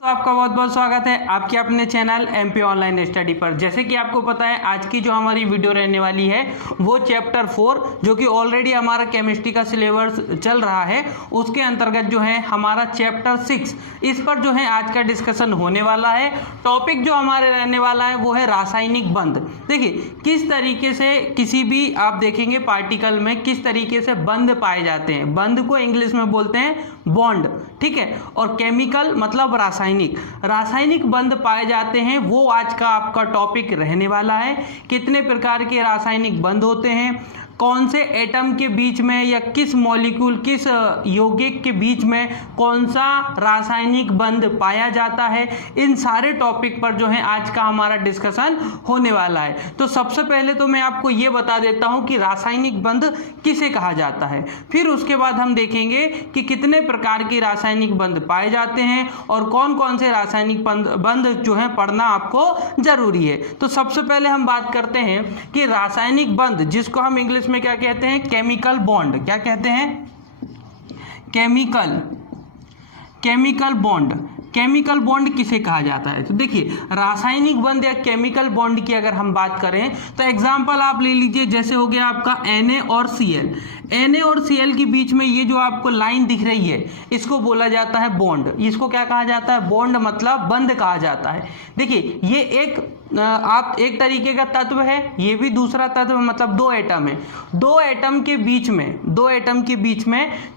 तो आपका बहुत बहुत स्वागत है आपके अपने चैनल एमपी ऑनलाइन स्टडी पर। जैसे कि आपको पता है आज की जो हमारी वीडियो रहने वाली है वो चैप्टर 4 जो कि ऑलरेडी हमारा केमिस्ट्री का सिलेबस चल रहा है उसके अंतर्गत जो है हमारा चैप्टर 6 इस पर जो है आज का डिस्कशन होने वाला है। टॉपिक जो हमारे रहने वाला है वो है रासायनिक बंध। देखिए किस तरीके से किसी भी आप देखेंगे पार्टिकल में किस तरीके से बंध पाए जाते हैं। बंध को इंग्लिश में बोलते हैं बॉन्ड, ठीक है। और केमिकल मतलब रासायनिक बंध पाए जाते हैं, वो आज का आपका टॉपिक रहने वाला है। कितने प्रकार के रासायनिक बंध होते हैं, कौन से एटम के बीच में या किस मॉलिक्यूल किस यौगिक के बीच में कौन सा रासायनिक बंध पाया जाता है, इन सारे टॉपिक पर जो है आज का हमारा डिस्कशन होने वाला है। तो सबसे पहले तो मैं आपको ये बता देता हूं कि रासायनिक बंध किसे कहा जाता है, फिर उसके बाद हम देखेंगे कि कितने प्रकार के रासायनिक बंध पाए जाते हैं और कौन कौन से रासायनिक बंध जो है पढ़ना आपको जरूरी है। तो सबसे पहले हम बात करते हैं कि रासायनिक बंध जिसको हम इंग्लिश में क्या कहते हैं, केमिकल बॉन्ड। क्या कहते हैं, केमिकल बॉन्ड। केमिकल बॉन्ड किसे कहा जाता है, तो देखिए रासायनिक बंध या केमिकल बॉन्ड की अगर हम बात करें तो एग्जांपल आप ले लीजिए, जैसे हो गया आपका Na और Cl। Na और Cl के बीच में ये जो आपको लाइन दिख रही है इसको बोला जाता है बॉन्ड। इसको क्या कहा जाता है, बॉन्ड मतलब बंध कहा जाता है। देखिए ये एक तरीके का तत्व है, ये भी दूसरा तत्व मतलब दो एटम है। दो एटम के बीच में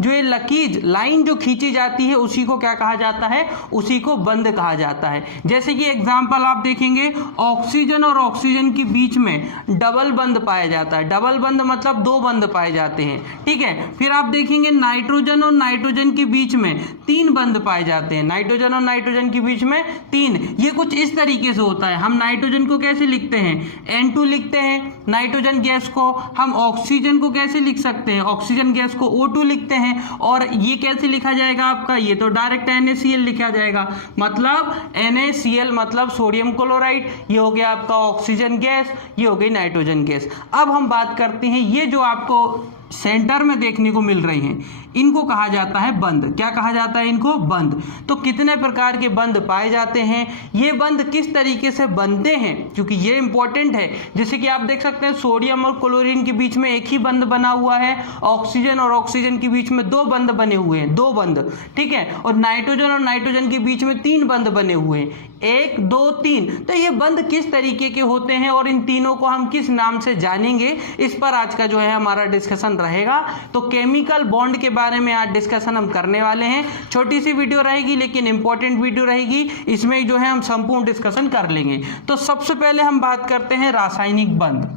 जो ये लकीर लाइन जो खींची जाती है उसी को क्या कहा जाता है, उसी को बंध कहा जाता है। जैसे कि एग्जांपल आप देखेंगे ऑक्सीजन और ऑक्सीजन के बीच में डबल बंध पाया जाता है। डबल बंध मतलब दो बंध पाए जाते हैं, ठीक है। फिर आप देखेंगे नाइट्रोजन और नाइट्रोजन के बीच में तीन बंध पाए जाते हैं। नाइट्रोजन और नाइट्रोजन के बीच में तीन, ये कुछ इस तरीके से होता है। हम नाइट्रोजन को कैसे लिखते हैं, N2 लिखते हैं। नाइट्रोजन गैस को हम ऑक्सीजन को कैसे लिख सकते हैं, ऑक्सीजन गैस को O2 लिखते हैं। और ये कैसे लिखा जाएगा आपका, ये तो डायरेक्ट NaCl लिखा जाएगा, मतलब NaCl मतलब सोडियम क्लोराइड। ये हो गया आपका ऑक्सीजन गैस, ये हो गई नाइट्रोजन गैस। अब हम बात करते हैं ये जो आपको सेंटर में देखने को मिल रही हैं इनको कहा जाता है बंध। क्या कहा जाता है इनको, बंध। तो कितने प्रकार के बंध पाए जाते हैं, ये बंध किस तरीके से बनते हैं, क्योंकि ये इंपॉर्टेंट है। जैसे कि आप देख सकते हैं सोडियम और क्लोरीन के बीच में एक ही बंध बना हुआ है, ऑक्सीजन और ऑक्सीजन के बीच में दो बंध बने हुए हैं, दो बंध, ठीक है। और नाइट्रोजन और नाइट्रोजन के बीच में तीन बंध बने हुए हैं, 1 2 3। तो ये बंध किस तरीके के होते हैं और इन तीनों को हम किस नाम से जानेंगे, इस पर आज का जो है हमारा डिस्कशन रहेगा। तो केमिकल बॉन्ड के बारे में आज डिस्कशन हम करने वाले हैं। छोटी सी वीडियो रहेगी लेकिन इंपॉर्टेंट वीडियो रहेगी, इसमें जो है हम संपूर्ण डिस्कशन कर लेंगे। तो सबसे पहले हम बात करते हैं रासायनिक बंध।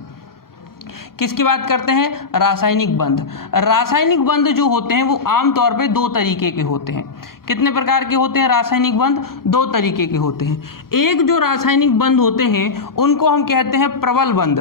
किसकी बात करते हैं, रासायनिक बंध। रासायनिक बंध जो होते हैं वो आमतौर पे दो तरीके के होते हैं। कितने प्रकार के होते हैं रासायनिक बंध, दो तरीके के होते हैं। एक जो रासायनिक बंध होते हैं उनको हम कहते हैं प्रबल बंध,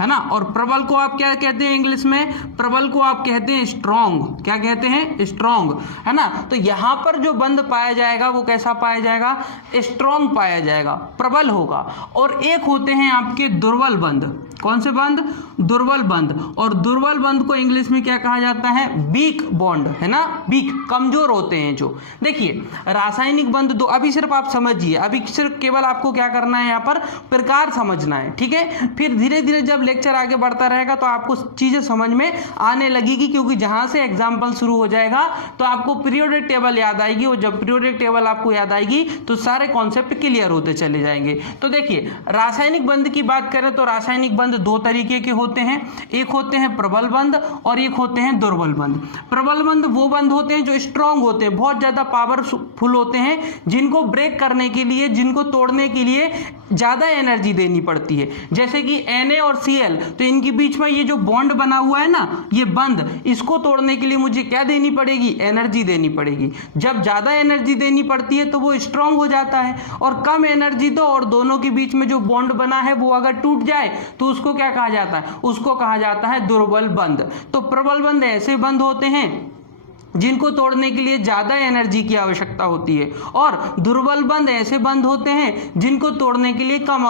है ना। और प्रबल को आप क्या कहते हैं इंग्लिश में, प्रबल को आप कहते हैं स्ट्रॉन्ग। क्या कहते हैं, स्ट्रॉन्ग, है ना। तो यहाँ पर जो बंध पाया जाएगा वो कैसा पाया जाएगा, स्ट्रॉन्ग पाया जाएगा, प्रबल होगा। और एक होते हैं आपके दुर्बल बंध। कौन से बंध, दुर्बल बंध। और दुर्बल बंध को इंग्लिश में क्या कहा जाता है, वीक बॉन्ड, है ना। वीक, कमजोर होते हैं जो। देखिए रासायनिक बंध दो, अभी सिर्फ आप समझिए, अभी सिर्फ केवल आपको क्या करना है, यहाँ पर प्रकार समझना है, ठीक है। फिर धीरे धीरे जब लेक्चर आगे बढ़ता रहेगा तो आपको चीजें समझ में आने लगेगी, क्योंकि जहां से एग्जाम्पल शुरू हो जाएगा तो आपको पीरियोडिक टेबल याद आएगी, और जब पीरियोडिक टेबल आपको याद आएगी तो सारे कॉन्सेप्ट क्लियर होते चले जाएंगे। तो देखिए रासायनिक बंध की बात करें तो रासायनिक बंध दो तरीके के होते हैं। एक होते हैं प्रबल बंध और एक होते हैं दुर्बल बंध। प्रबल बंध वो बंध होते हैं जो स्ट्रांग होते हैं, बहुत ज्यादा पावरफुल होते हैं, जिनको ब्रेक करने के लिए, जिनको तोड़ने के लिए ज्यादा एनर्जी देनी पड़ती है। जैसे कि Na और Cl, तो इनके बीच में ये जो बॉन्ड बना हुआ है ना, ये बंध, इसको तोड़ने के लिए मुझे क्या देनी पड़ेगी, एनर्जी देनी पड़ेगी। जब ज्यादा एनर्जी देनी पड़ती है तो वो स्ट्रांग हो जाता है, और कम एनर्जी दो और दोनों के बीच में जो बॉन्ड बना है वो अगर टूट जाए तो उसको क्या कहा जाता है, उसको कहा जाता है दुर्बल बंध। तो प्रबल बंध ऐसे बंध होते हैं जिनको तोड़ने के लिए ज्यादा एनर्जी की आवश्यकता होती है, और दुर्बल बंध ऐसे बंध होते हैं जिनको तोड़ने के लिए कम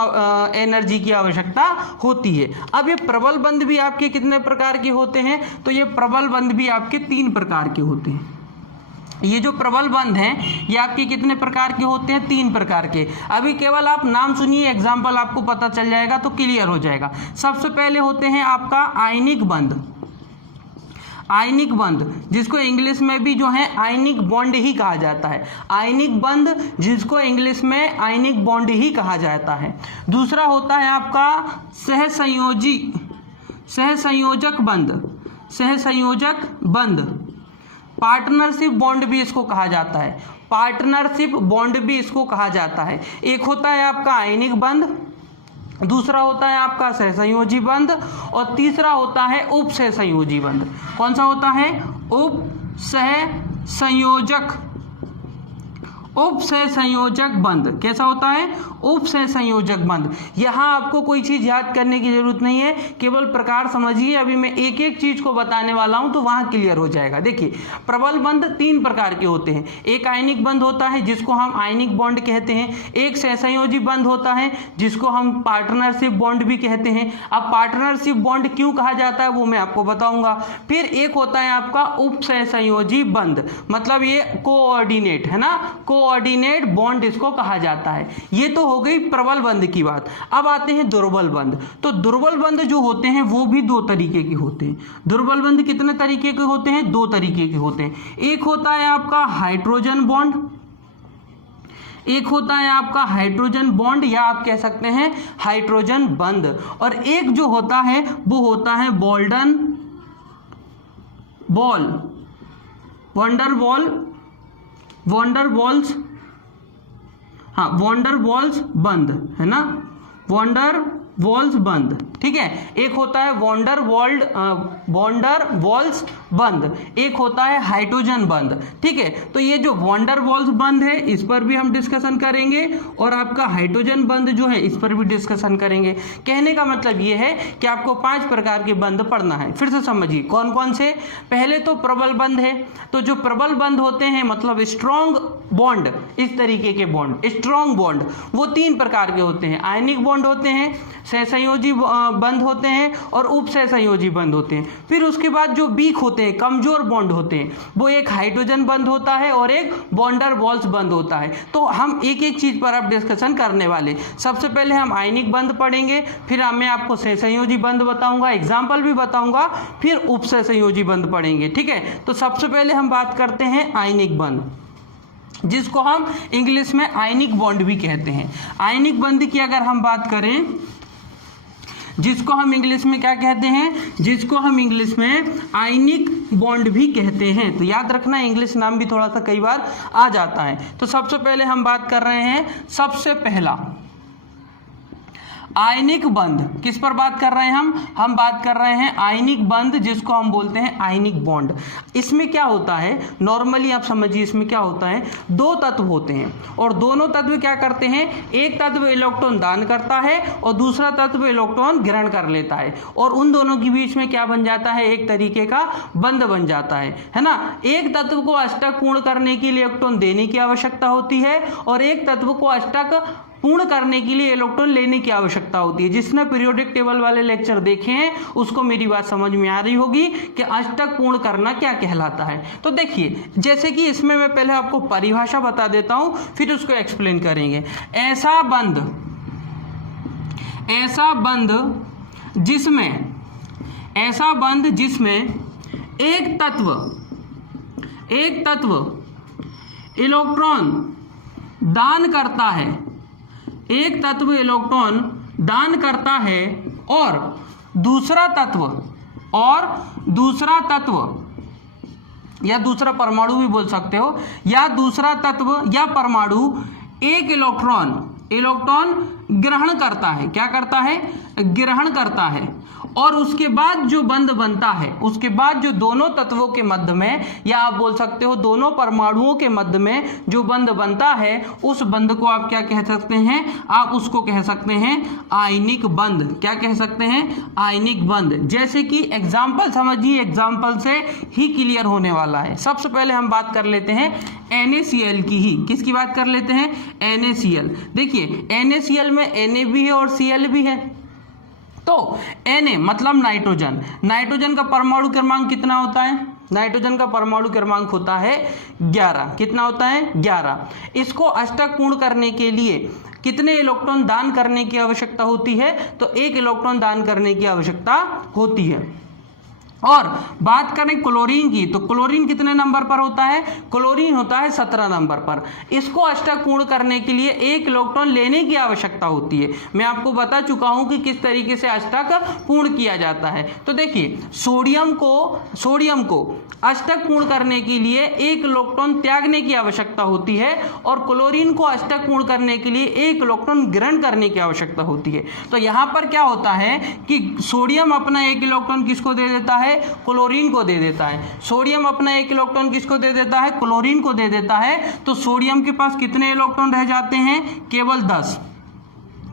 एनर्जी की आवश्यकता होती है। अब ये प्रबल बंध भी आपके कितने प्रकार के होते हैं, तो ये प्रबल बंध भी आपके 3 प्रकार के होते हैं। ये जो प्रबल बंध हैं ये आपके कितने प्रकार के होते हैं? 3 प्रकार के। अभी केवल आप नाम सुनिए, एग्जाम्पल आपको पता चल जाएगा तो क्लियर हो जाएगा। सबसे पहले होते हैं आपका आयनिक बंध। आयनिक बंध जिसको इंग्लिश में भी जो है आयनिक बॉन्ड ही कहा जाता है। आयनिक बंध जिसको इंग्लिश में आयनिक बॉन्ड ही कहा जाता है। दूसरा होता है आपका सहसंयोजक बंध। सहसंयोजक बंध, पार्टनरशिप बॉन्ड भी इसको कहा जाता है। पार्टनरशिप बॉन्ड भी इसको कहा जाता है। एक होता है आपका आयनिक बंध, दूसरा होता है आपका सहसंयोजी बंध और तीसरा होता है उपसहसंयोजी बंध। कौन सा होता है? उपसहसंयोजक बंध। कैसा होता है? उपसहसंयोजक बंध। यहाँ आपको कोई चीज़ याद करने की जरूरत नहीं है, केवल प्रकार समझिए। अभी मैं एक एक चीज को बताने वाला हूं तो वहां क्लियर हो जाएगा। देखिए, प्रबल बंध 3 प्रकार के होते हैं। एक आयनिक बंध होता है जिसको हम आयनिक बॉन्ड कहते हैं। एक सहसंयोजी बंध होता है जिसको हम पार्टनरशिप बॉन्ड भी कहते हैं। अब पार्टनरशिप बॉन्ड क्यों कहा जाता है वो मैं आपको बताऊंगा। फिर एक होता है आपका उपसहसंयोजी बंध, मतलब ये कोऑर्डिनेट है ना, कोऑर्डिनेट बॉन्ड इसको कहा जाता है। ये तो हो गई प्रबल बंध की बात। अब आते हैं दुर्बल बंध। तो दुर्बल बंध जो होते हैं वो भी 2 तरीके के होते हैं। दुर्बल बंध कितने तरीके के होते हैं? 2 तरीके के होते हैं। एक होता है आपका हाइड्रोजन बॉन्ड, एक होता है आपका हाइड्रोजन बॉन्ड या आप कह सकते हैं हाइड्रोजन बंध, और एक जो होता है वो होता है वॉन्डरवॉल्स बंध है ना, वॉन्डरवॉल्स बंध। ठीक है, एक होता है वॉन्डरवॉल्स बंध, एक होता है हाइड्रोजन बंध। ठीक है, तो ये जो वॉन्डरवॉल्स बंध है इस पर भी हम डिस्कशन करेंगे और आपका हाइड्रोजन बंध जो है इस पर भी डिस्कशन करेंगे। कहने का मतलब ये है कि आपको 5 प्रकार के बंध पढ़ना है। फिर से समझिए कौन कौन से। पहले तो प्रबल बंध है। तो जो प्रबल बंध होते हैं मतलब स्ट्रॉन्ग बॉन्ड, इस तरीके के बॉन्ड, स्ट्रॉन्ग बॉन्ड, वो 3 प्रकार के होते हैं। आयनिक बॉन्ड होते हैं, सहसंयोजी बंध होते हैं और उपसहसंयोजी बंध होते हैं। फिर उसके बाद जो वीक होते हैं, कमजोर बॉन्ड होते हैं, वो एक हाइड्रोजन बंध होता है और एक वॉन्डरवॉल्स बंध होता है। तो हम एक एक चीज पर अब डिस्कशन करने वाले। सबसे पहले हम आयनिक बंध पढ़ेंगे, फिर मैं आपको सहसंयोजी बंध बताऊंगा, एग्जाम्पल भी बताऊंगा, फिर उपसहसंयोजी बंध पढ़ेंगे। ठीक है, तो सबसे पहले हम बात करते हैं आयनिक बंध, जिसको हम इंग्लिश में आयनिक बॉन्ड भी कहते हैं। आयनिक बंध की अगर हम बात करें, जिसको हम इंग्लिश में क्या कहते हैं? जिसको हम इंग्लिश में आयनिक बॉन्ड भी कहते हैं। तो याद रखना, इंग्लिश नाम भी थोड़ा सा कई बार आ जाता है। तो सबसे पहले हम बात कर रहे हैं, सबसे पहला आयनिक बंध। किस पर बात कर रहे हैं हम बात कर रहे हैं आयनिक बंध, जिसको हम बोलते हैं आयनिक बॉन्ड। इसमें क्या होता है, नॉर्मली आप समझिए, इसमें क्या होता है, 2 तत्व होते हैं और दोनों तत्व क्या करते हैं, एक तत्व इलेक्ट्रॉन दान करता है और दूसरा तत्व इलेक्ट्रॉन ग्रहण कर लेता है, और उन दोनों के बीच में क्या बन जाता है, एक तरीके का बंध बन जाता है ना। एक तत्व को अष्टक पूर्ण करने के लिए इलेक्ट्रॉन देने की आवश्यकता होती है और एक तत्व को अष्टक पूर्ण करने के लिए इलेक्ट्रॉन लेने की आवश्यकता होती है। जिसने पीरियोडिक टेबल वाले लेक्चर देखे हैं उसको मेरी बात समझ में आ रही होगी कि अष्टक पूर्ण करना क्या कहलाता है। तो देखिए, जैसे कि इसमें मैं पहले आपको परिभाषा बता देता हूं, फिर उसको एक्सप्लेन करेंगे। ऐसा बंध जिसमें एक तत्व इलेक्ट्रॉन दान करता है, एक तत्व इलेक्ट्रॉन दान करता है और दूसरा तत्व या दूसरा परमाणु भी बोल सकते हो, या दूसरा तत्व या परमाणु एक इलेक्ट्रॉन ग्रहण करता है। क्या करता है? ग्रहण करता है। और उसके बाद जो बंध बनता है, उसके बाद जो दोनों तत्वों के मध्य में, या आप बोल सकते हो दोनों परमाणुओं के मध्य में जो बंध बनता है, उस बंध को आप क्या कह सकते हैं, आप उसको कह सकते हैं आयनिक बंध। क्या कह सकते हैं? आयनिक बंध। जैसे कि एग्जाम्पल समझिए, एग्जाम्पल से ही क्लियर होने वाला है। सबसे पहले हम बात कर लेते हैं NaCl की ही। किसकी बात कर लेते हैं? NaCl। देखिए, NaCl में Na भी है और Cl भी है। तो Na मतलब नाइट्रोजन, नाइट्रोजन का परमाणु क्रमांक कितना होता है? नाइट्रोजन का परमाणु क्रमांक होता है 11। कितना होता है? 11। इसको अष्टक पूर्ण करने के लिए कितने इलेक्ट्रॉन दान करने की आवश्यकता होती है? तो 1 इलेक्ट्रॉन दान करने की आवश्यकता होती है। और बात करें क्लोरीन की, तो क्लोरीन कितने नंबर पर होता है? क्लोरीन होता है 17 नंबर पर। इसको अष्टक पूर्ण करने के लिए 1 इलेक्ट्रॉन लेने की आवश्यकता होती है। मैं आपको बता चुका हूं कि किस तरीके से अष्टक पूर्ण किया जाता है। तो देखिए, सोडियम को अष्टक पूर्ण करने के लिए 1 इलेक्ट्रॉन त्यागने की आवश्यकता होती है और क्लोरीन को अष्टक पूर्ण करने के लिए 1 इलेक्ट्रॉन ग्रहण करने की आवश्यकता होती है। तो यहां पर क्या होता है कि सोडियम अपना 1 इलेक्ट्रॉन किसको दे देता है? क्लोरीन को दे देता है। सोडियम अपना 1 इलेक्ट्रॉन किसको दे देता है? क्लोरीन को दे देता है। तो सोडियम के पास कितने इलेक्ट्रॉन रह जाते हैं? केवल 10।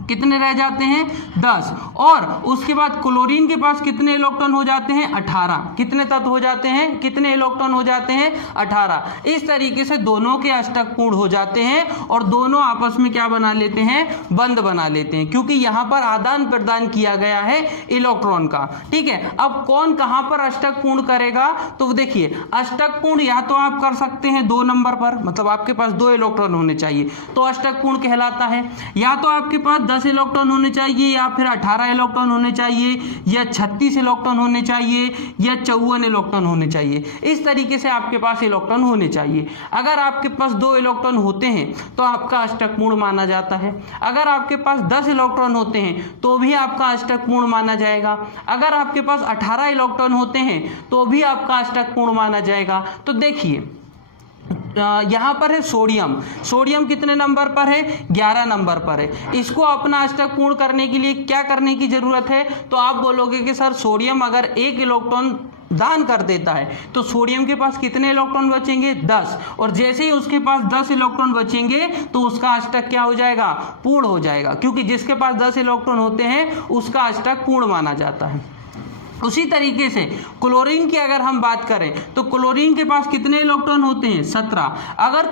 कितने रह जाते हैं? 10। और उसके बाद क्लोरीन के पास कितने इलेक्ट्रॉन हो जाते हैं? 18। कितने तत्व हो जाते हैं? कितने इलेक्ट्रॉन हो जाते हैं? 18। इस तरीके से दोनों के अष्टक पूर्ण हो जाते हैं और दोनों आपस में क्या बना लेते हैं? बंध बना लेते हैं, क्योंकि यहां पर आदान प्रदान किया गया है इलेक्ट्रॉन का। ठीक है, अब कौन कहां पर अष्टक पूर्ण करेगा? तो देखिए, अष्टक पूर्ण या तो आप कर सकते हैं 2 नंबर पर, मतलब आपके पास 2 इलेक्ट्रॉन होने चाहिए तो अष्टक पूर्ण कहलाता है, या तो आपके पास 10 इलेक्ट्रॉन होने चाहिए, या फिर 18 इलेक्ट्रॉन होने चाहिए, या 36 इलेक्ट्रॉन होने चाहिए, या 54 इलेक्ट्रॉन होने चाहिए। इस तरीके से आपके पास इलेक्ट्रॉन होने चाहिए। अगर आपके पास 2 इलेक्ट्रॉन होते हैं तो आपका अष्टक पूर्ण माना जाता है। अगर आपके पास 10 इलेक्ट्रॉन होते हैं तो भी आपका अष्टक पूर्ण माना जाएगा। अगर आपके पास 18 इलेक्ट्रॉन होते हैं तो भी आपका अष्टक पूर्ण माना जाएगा। तो देखिए, यहां पर है सोडियम कितने नंबर पर है? 11 नंबर पर है। इसको अपना अष्टक पूर्ण करने के लिए क्या करने की जरूरत है? तो आप बोलोगे कि सर सोडियम अगर 1 इलेक्ट्रॉन दान कर देता है तो सोडियम के पास कितने इलेक्ट्रॉन बचेंगे? 10। और जैसे ही उसके पास 10 इलेक्ट्रॉन बचेंगे तो उसका अष्टक क्या हो जाएगा? पूर्ण हो जाएगा, क्योंकि जिसके पास 10 इलेक्ट्रॉन होते हैं उसका अष्टक पूर्ण माना जाता है। उसी तरीके से क्लोरीन की अगर हम बात करें तो क्लोरीन के पास कितने इलेक्ट्रॉन होते हैं? 17। अगर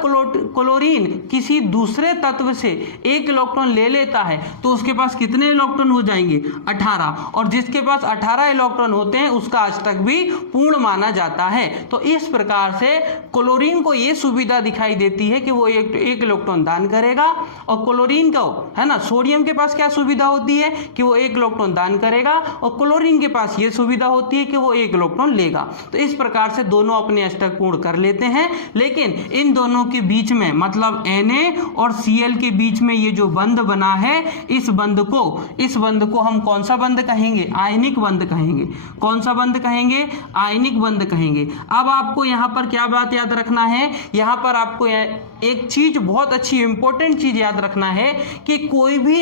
क्लोरीन किसी दूसरे तत्व से 1 इलेक्ट्रॉन ले लेता है तो उसके पास कितने इलेक्ट्रॉन हो जाएंगे? 18। और जिसके पास 18 इलेक्ट्रॉन होते हैं उसका अष्टक भी पूर्ण माना जाता है। तो इस प्रकार से क्लोरीन को यह सुविधा दिखाई देती है कि वो 1 इलेक्ट्रॉन दान करेगा, और क्लोरीन को, है ना, सोडियम के पास क्या सुविधा होती है कि वो 1 इलेक्ट्रॉन दान करेगा, और क्लोरीन के पास ये सुविधा होती है कि वो 1 इलेक्ट्रॉन लेगा। तो इस प्रकार से दोनों अपने अष्टक पूर्ण कर लेते हैं। लेकिन इन दोनों के बीच में, मतलब Na और Cl के बीच में ये जो बंध बना है, इस बंध को हम कौन सा बंध कहेंगे? आयनिक बंध कहेंगे। कौन सा बंध कहेंगे? आयनिक बंध कहेंगे। अब आपको यहाँ पर क्या बात याद रखना है? यहाँ पर आपको एक चीज, बहुत अच्छी इंपॉर्टेंट चीज याद रखना है कि कोई भी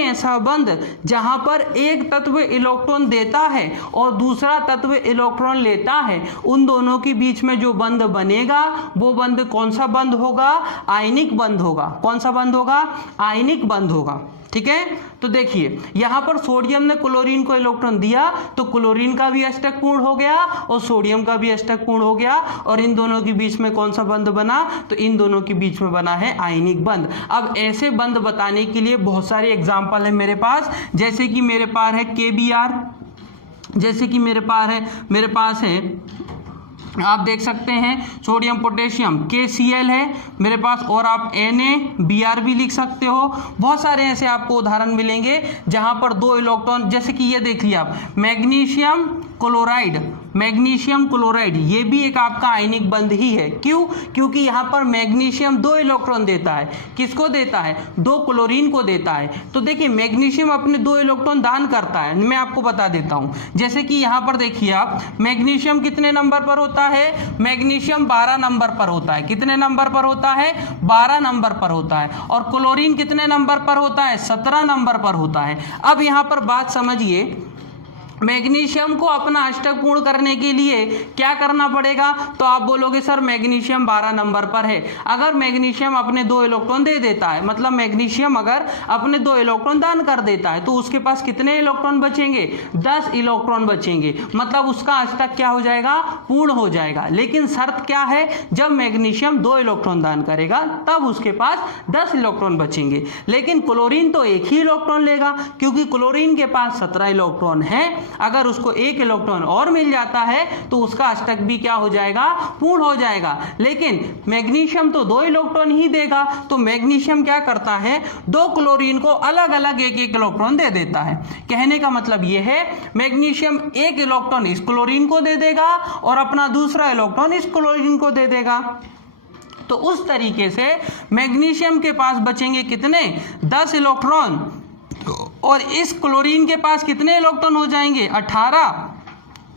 ऐसा बंध जहां पर एक तत्व इलेक्ट्रॉन देता है और दूसरा तत्व इलेक्ट्रॉन लेता है, उन दोनों के बीच में जो बंध बनेगा वो बंध कौन सा बंध होगा? आयनिक बंध होगा। कौन सा बंध होगा? आयनिक बंध होगा। ठीक है, तो देखिए, यहां पर सोडियम ने क्लोरीन को इलेक्ट्रॉन दिया तो क्लोरीन का भी अष्टक पूर्ण हो गया और सोडियम का भी अष्टक पूर्ण हो गया, और इन दोनों के बीच में कौन सा बंध बना? तो इन दोनों के बीच में बना है आयनिक बंध। अब ऐसे बंध बताने के लिए बहुत सारे एग्जाम्पल है मेरे पास, जैसे कि मेरे पास है KBr, जैसे कि मेरे पास है आप देख सकते हैं सोडियम पोटेशियम KCl है मेरे पास, और आप NaBr भी लिख सकते हो। बहुत सारे ऐसे आपको उदाहरण मिलेंगे जहां पर 2 इलेक्ट्रॉन, जैसे कि ये देखिए आप, मैग्नीशियम क्लोराइड, ये भी एक आपका आयनिक बंध ही है। क्यों? क्योंकि यहाँ पर मैग्नीशियम 2 इलेक्ट्रॉन देता है। किसको देता है? 2 क्लोरीन को देता है। तो देखिए, मैग्नीशियम अपने 2 इलेक्ट्रॉन दान करता है। मैं आपको बता देता हूँ, जैसे कि यहाँ पर देखिए आप, मैग्नीशियम कितने नंबर पर होता है? मैग्नीशियम 12 नंबर पर होता है। कितने नंबर पर होता है? 12 नंबर पर होता है। और क्लोरीन कितने नंबर पर होता है? 17 नंबर पर होता है। अब यहाँ पर बात समझिए, मैग्नीशियम को अपना अष्टक पूर्ण करने के लिए क्या करना पड़ेगा? तो आप बोलोगे सर मैग्नीशियम 12 नंबर पर है। अगर मैग्नीशियम अपने 2 इलेक्ट्रॉन दे देता है, मतलब मैग्नीशियम अगर अपने 2 इलेक्ट्रॉन दान कर देता है तो उसके पास कितने इलेक्ट्रॉन बचेंगे? 10 इलेक्ट्रॉन बचेंगे, मतलब उसका अष्टक क्या हो जाएगा? पूर्ण हो जाएगा। लेकिन शर्त क्या है? जब मैग्नीशियम 2 इलेक्ट्रॉन दान करेगा तब उसके पास 10 इलेक्ट्रॉन बचेंगे। लेकिन क्लोरीन तो 1 ही इलेक्ट्रॉन लेगा, क्योंकि क्लोरीन के पास 17 इलेक्ट्रॉन है। अगर उसको एक इलेक्ट्रॉन और मिल जाता है तो उसका अष्टक भी क्या हो जाएगा, पूर्ण हो जाएगा। लेकिन मैग्नीशियम तो 2 इलेक्ट्रॉन ही देगा, तो मैग्नीशियम क्या करता है, 2 क्लोरीन को अलग अलग एक एक इलेक्ट्रॉन दे देता है। कहने का मतलब यह है मैग्नीशियम एक इलेक्ट्रॉन इस क्लोरीन को दे देगा और अपना दूसरा इलेक्ट्रॉन इस क्लोरीन को दे देगा। तो उस तरीके से मैग्नीशियम के पास बचेंगे कितने, 10 इलेक्ट्रॉन, और इस क्लोरीन के पास कितने इलेक्ट्रॉन हो जाएंगे, 18,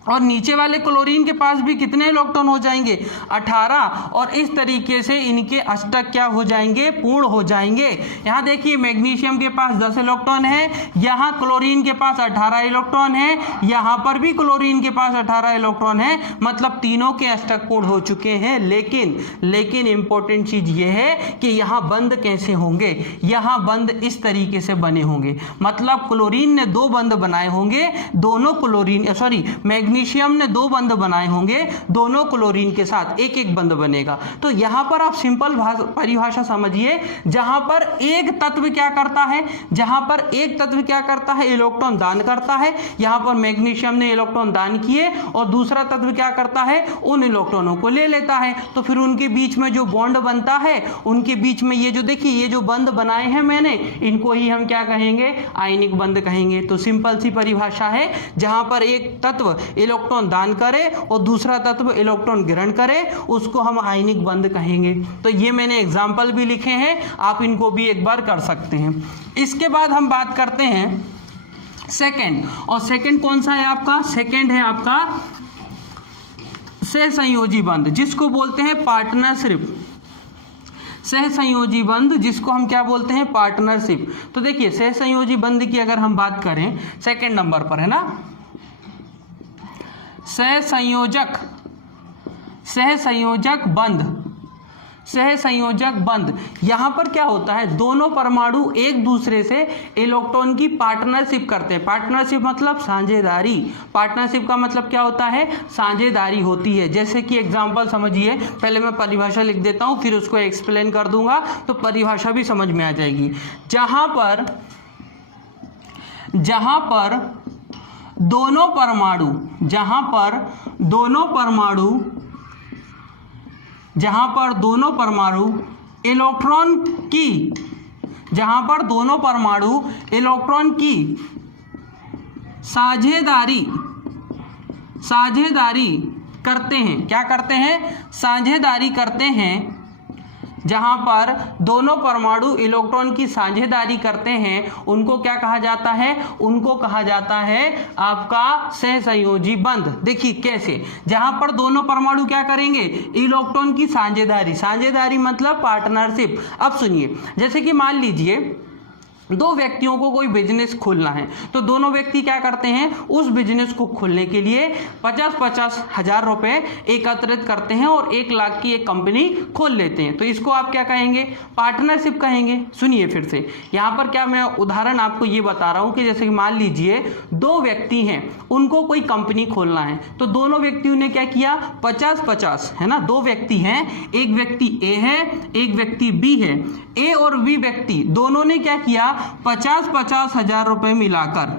और नीचे वाले क्लोरीन के पास भी कितने इलेक्ट्रॉन हो जाएंगे, 18, और इस तरीके से इनके अष्टक क्या हो जाएंगे, पूर्ण हो जाएंगे। यहाँ देखिए मैग्नीशियम के पास 10 इलेक्ट्रॉन है, यहाँ क्लोरीन के पास 18 इलेक्ट्रॉन है, यहाँ पर भी क्लोरीन के पास 18 इलेक्ट्रॉन है, मतलब तीनों के अष्टक पूर्ण हो चुके हैं। लेकिन इंपॉर्टेंट चीज ये है कि यहाँ बंध कैसे होंगे, यहाँ बंध इस तरीके से बने होंगे, मतलब क्लोरीन ने 2 बंध बनाए होंगे, दोनों क्लोरीन मैग्नीशियम ने 2 बंध बनाए होंगे, दोनों क्लोरीन के साथ एक एक बंध बनेगा। तो यहां पर आप सिंपल परिभाषा समझिए, जहां पर एक तत्व क्या करता है, इलेक्ट्रॉन दान करता है। यहां पर मैग्नीशियम ने इलेक्ट्रॉन दान किए और दूसरा तत्व क्या करता है, उन इलेक्ट्रॉनों को ले लेता है। तो फिर उनके बीच में जो बॉन्ड बनता है, उनके बीच में ये जो देखिए ये जो बंध बनाए हैं मैंने, इनको ही हम क्या कहेंगे, आयनिक बंध कहेंगे। तो सिंपल सी परिभाषा है, जहां पर एक तत्व इलेक्ट्रॉन दान करे और दूसरा तत्व इलेक्ट्रॉन ग्रहण करे, उसको हम आयनिक बंध कहेंगे। तो ये मैंने एग्जाम्पल भी लिखे हैं, आप इनको भी एक बार कर सकते हैं। इसके बाद हम बात करते हैं सेकंड, और सेकंड कौन सा है आपका, सेकंड है आपका सहसंयोजी बंध, जिसको बोलते हैं पार्टनरशिप। सहसंयोजी बंध जिसको हम क्या बोलते हैं, पार्टनरशिप। तो देखिए सहसंयोजी बंध की अगर हम बात करें, सेकंड नंबर पर है ना, सहसंयोजक बंध। यहां पर क्या होता है, दोनों परमाणु एक दूसरे से इलेक्ट्रॉन की पार्टनरशिप करते हैं। पार्टनरशिप मतलब साझेदारी, पार्टनरशिप का मतलब क्या होता है, साझेदारी होती है। जैसे कि एग्जांपल समझिए, पहले मैं परिभाषा लिख देता हूं, फिर उसको एक्सप्लेन कर दूंगा, तो परिभाषा भी समझ में आ जाएगी। जहां पर दोनों परमाणु इलेक्ट्रॉन की साझेदारी करते हैं, क्या करते हैं, साझेदारी करते हैं। जहां पर दोनों परमाणु इलेक्ट्रॉन की साझेदारी करते हैं, उनको क्या कहा जाता है, उनको कहा जाता है आपका सहसंयोजी बंध। देखिए कैसे, जहां पर दोनों परमाणु क्या करेंगे, इलेक्ट्रॉन की साझेदारी मतलब पार्टनरशिप। अब सुनिए, जैसे कि मान लीजिए 2 व्यक्तियों को कोई बिजनेस खोलना है, तो दोनों व्यक्ति क्या करते हैं, उस बिजनेस को खोलने के लिए 50-50 हजार रुपए एकत्रित करते हैं और 1 लाख की एक कंपनी खोल लेते हैं। तो इसको आप क्या कहेंगे, पार्टनरशिप कहेंगे। सुनिए फिर से, यहाँ पर क्या मैं उदाहरण आपको ये बता रहा हूँ कि जैसे कि मान लीजिए 2 व्यक्ति हैं, उनको कोई कंपनी खोलना है, तो दोनों व्यक्तियों ने क्या किया, 50-50 है ना, 2 व्यक्ति हैं, एक व्यक्ति ए है, एक व्यक्ति बी है। ए और बी व्यक्ति दोनों ने क्या किया, 50-50 हजार रुपए मिलाकर,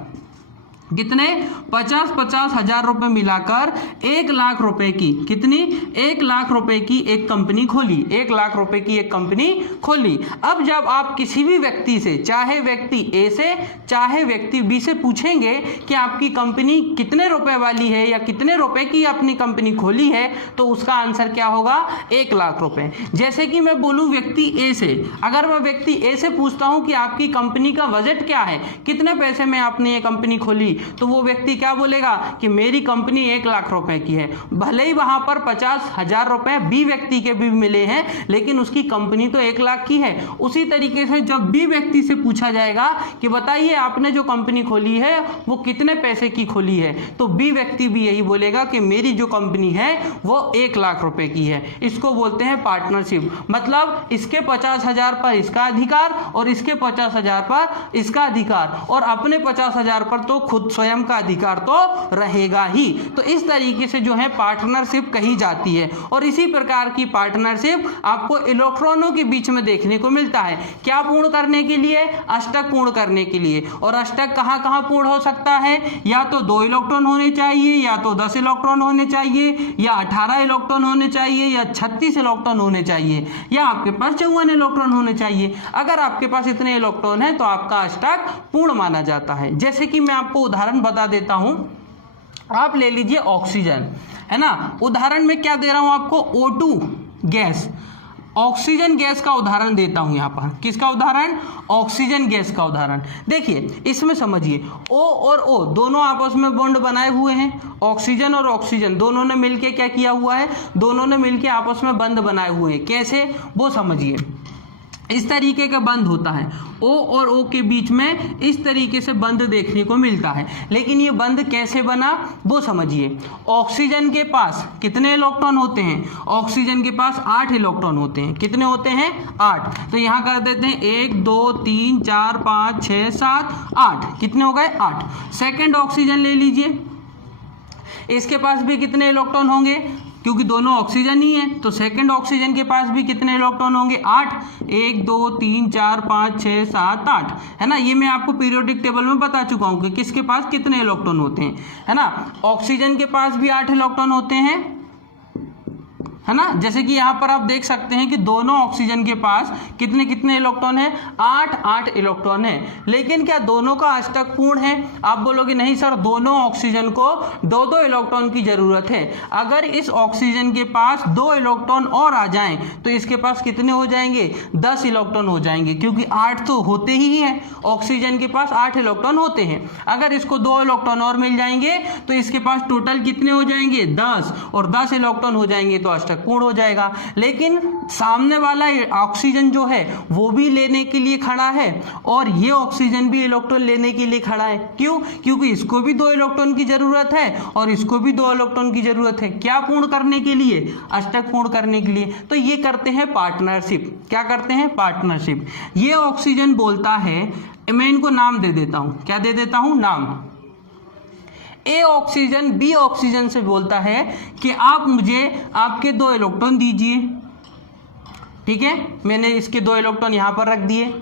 कितने, 50-50 हजार रुपए मिलाकर 1 लाख रुपए की, कितनी, 1 लाख रुपए की एक कंपनी खोली, 1 लाख रुपए की एक कंपनी खोली। अब जब आप किसी भी व्यक्ति से, चाहे व्यक्ति ए से चाहे व्यक्ति बी से पूछेंगे कि आपकी कंपनी कितने रुपए वाली है या कितने रुपए की अपनी कंपनी खोली है, तो उसका आंसर क्या होगा, 1 लाख रुपए। जैसे कि मैं बोलूं व्यक्ति ए से, अगर मैं व्यक्ति ए से पूछता हूं कि आपकी कंपनी का बजट क्या है, कितने पैसे में आपने ये कंपनी खोली, तो वो व्यक्ति क्या बोलेगा कि मेरी कंपनी 1 लाख रुपए की है। भले ही वहां पर 50 हजार रुपए बी व्यक्ति के भी मिले हैं, लेकिन उसकी कंपनी तो 1 लाख की है। उसी तरीके से जब बी व्यक्ति से पूछा जाएगा कि बताइए आपने जो कंपनी खोली है वो कितने पैसे की खोली है, तो बी व्यक्ति भी यही बोलेगा कि मेरी जो कंपनी है वो 1 लाख रुपए की है। इसको बोलते हैं पार्टनरशिप। मतलब इसके 50 हजार पर इसका अधिकार और इसके 50 हजार पर इसका अधिकार, और अपने 50 हजार पर तो खुद खुद स्वयं का अधिकार तो रहेगा ही। तो इस तरीके से जो है पार्टनरशिप कही जाती है। और इसी प्रकार की पार्टनरशिप आपको इलेक्ट्रॉनों के बीच में देखने को मिलता है। क्या पूर्ण करने के लिए? अष्टक पूर्ण करने के लिए। और अष्टक कहाँ कहाँ पूर्ण हो सकता है? या तो 2 इलेक्ट्रॉन होने चाहिए, या तो 10 इलेक्ट्रॉन होने चाहिए, या 18 इलेक्ट्रॉन होने चाहिए, या 36 इलेक्ट्रॉन होने चाहिए, या आपके पास 54 इलेक्ट्रॉन होने चाहिए। अगर आपके पास इतने इलेक्ट्रॉन है तो आपका अष्टक पूर्ण माना जाता है। जैसे कि मैं आपको उदाहरण बता देता हूं, आप ले लीजिए ऑक्सीजन, है ना। उदाहरण में क्या दे रहा हूं आपको? O2 गैस, ऑक्सीजन गैस का उदाहरण देता हूं यहां पर। किसका उदाहरण? ऑक्सीजन गैस का उदाहरण। देखिए इसमें समझिए, O और O दोनों आपस में बॉन्ड बनाए हुए हैं। ऑक्सीजन और ऑक्सीजन दोनों ने मिलके क्या किया हुआ है? दोनों ने मिलके आपस में बंध बनाए हुए हैं। कैसे? वो समझिए। इस तरीके का बंध होता है, O और O के बीच में इस तरीके से बंध देखने को मिलता है। लेकिन ये बंध कैसे बना वो समझिए। ऑक्सीजन के पास कितने इलेक्ट्रॉन होते हैं? ऑक्सीजन के पास 8 इलेक्ट्रॉन होते हैं। कितने होते हैं? 8। तो यहाँ कर देते हैं 1 2 3 4 5 6 7 8। कितने हो गए? 8। सेकेंड ऑक्सीजन ले लीजिए, इसके पास भी कितने इलेक्ट्रॉन होंगे? क्योंकि दोनों ऑक्सीजन ही है, तो सेकंड ऑक्सीजन के पास भी कितने इलेक्ट्रॉन होंगे? 8। 1 2 3 4 5 6 7 8, है ना। ये मैं आपको पीरियोडिक टेबल में बता चुका हूं कि किसके पास कितने इलेक्ट्रॉन होते हैं, है ना। ऑक्सीजन के पास भी 8 इलेक्ट्रॉन होते हैं, है ना। जैसे कि यहाँ पर आप देख सकते हैं कि दोनों ऑक्सीजन के पास कितने कितने इलेक्ट्रॉन है? 8 इलेक्ट्रॉन है। लेकिन क्या दोनों का अष्टक पूर्ण है? आप बोलोगे नहीं सर, दोनों ऑक्सीजन को 2 इलेक्ट्रॉन की जरूरत है। अगर इस ऑक्सीजन के पास 2 इलेक्ट्रॉन और आ जाएं तो इसके पास कितने हो जाएंगे? 10 इलेक्ट्रॉन हो जाएंगे, क्योंकि 8 तो होते ही हैं। ऑक्सीजन के पास 8 इलेक्ट्रॉन होते हैं। अगर इसको 2 इलेक्ट्रॉन और मिल जाएंगे तो इसके पास टोटल कितने हो जाएंगे? 10, और 10 इलेक्ट्रॉन हो जाएंगे तो अष्टक पूर्ण हो जाएगा। लेकिन सामने वाला ऑक्सीजन जो है वो भी लेने के लिए खड़ा है, और ये ऑक्सीजन भी इलेक्ट्रॉन लेने के लिए खड़ा है। क्यों? क्योंकि इसको भी 2 इलेक्ट्रॉन की जरूरत है और इसको भी 2 इलेक्ट्रॉन की जरूरत है। क्या पूर्ण करने के लिए? अष्टक पूर्ण करने के लिए। तो ये करते हैं पार्टनरशिप। क्या करते हैं? पार्टनरशिप। ये ऑक्सीजन बोलता है, मैं इनको नाम दे देता हूं। क्या दे देता हूं? नाम। ए ऑक्सीजन बी ऑक्सीजन से बोलता है कि आप मुझे आपके 2 इलेक्ट्रॉन दीजिए। ठीक है, मैंने इसके 2 इलेक्ट्रॉन यहां पर रख दिए।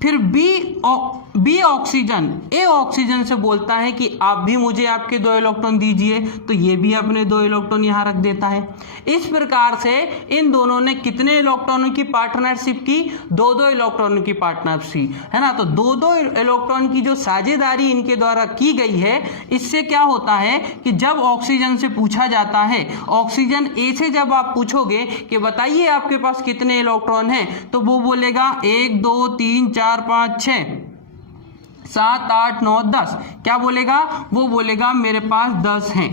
फिर बी ऑक्सीजन ए ऑक्सीजन से बोलता है कि आप भी मुझे आपके 2 इलेक्ट्रॉन दीजिए, तो ये भी अपने 2 इलेक्ट्रॉन यहां रख देता है। इस प्रकार से इन दोनों ने कितने इलेक्ट्रॉनों की पार्टनरशिप की? 2 इलेक्ट्रॉनों की पार्टनरशिप, है ना। तो 2 इलेक्ट्रॉन की जो साझेदारी इनके द्वारा की गई है, इससे क्या होता है कि जब ऑक्सीजन से पूछा जाता है, ऑक्सीजन ए से जब आप पूछोगे कि बताइए आपके पास कितने इलेक्ट्रॉन हैं, तो वो बोलेगा 1 2 3 4 5 6 7 8 9 10। क्या बोलेगा? वो बोलेगा मेरे पास 10 हैं।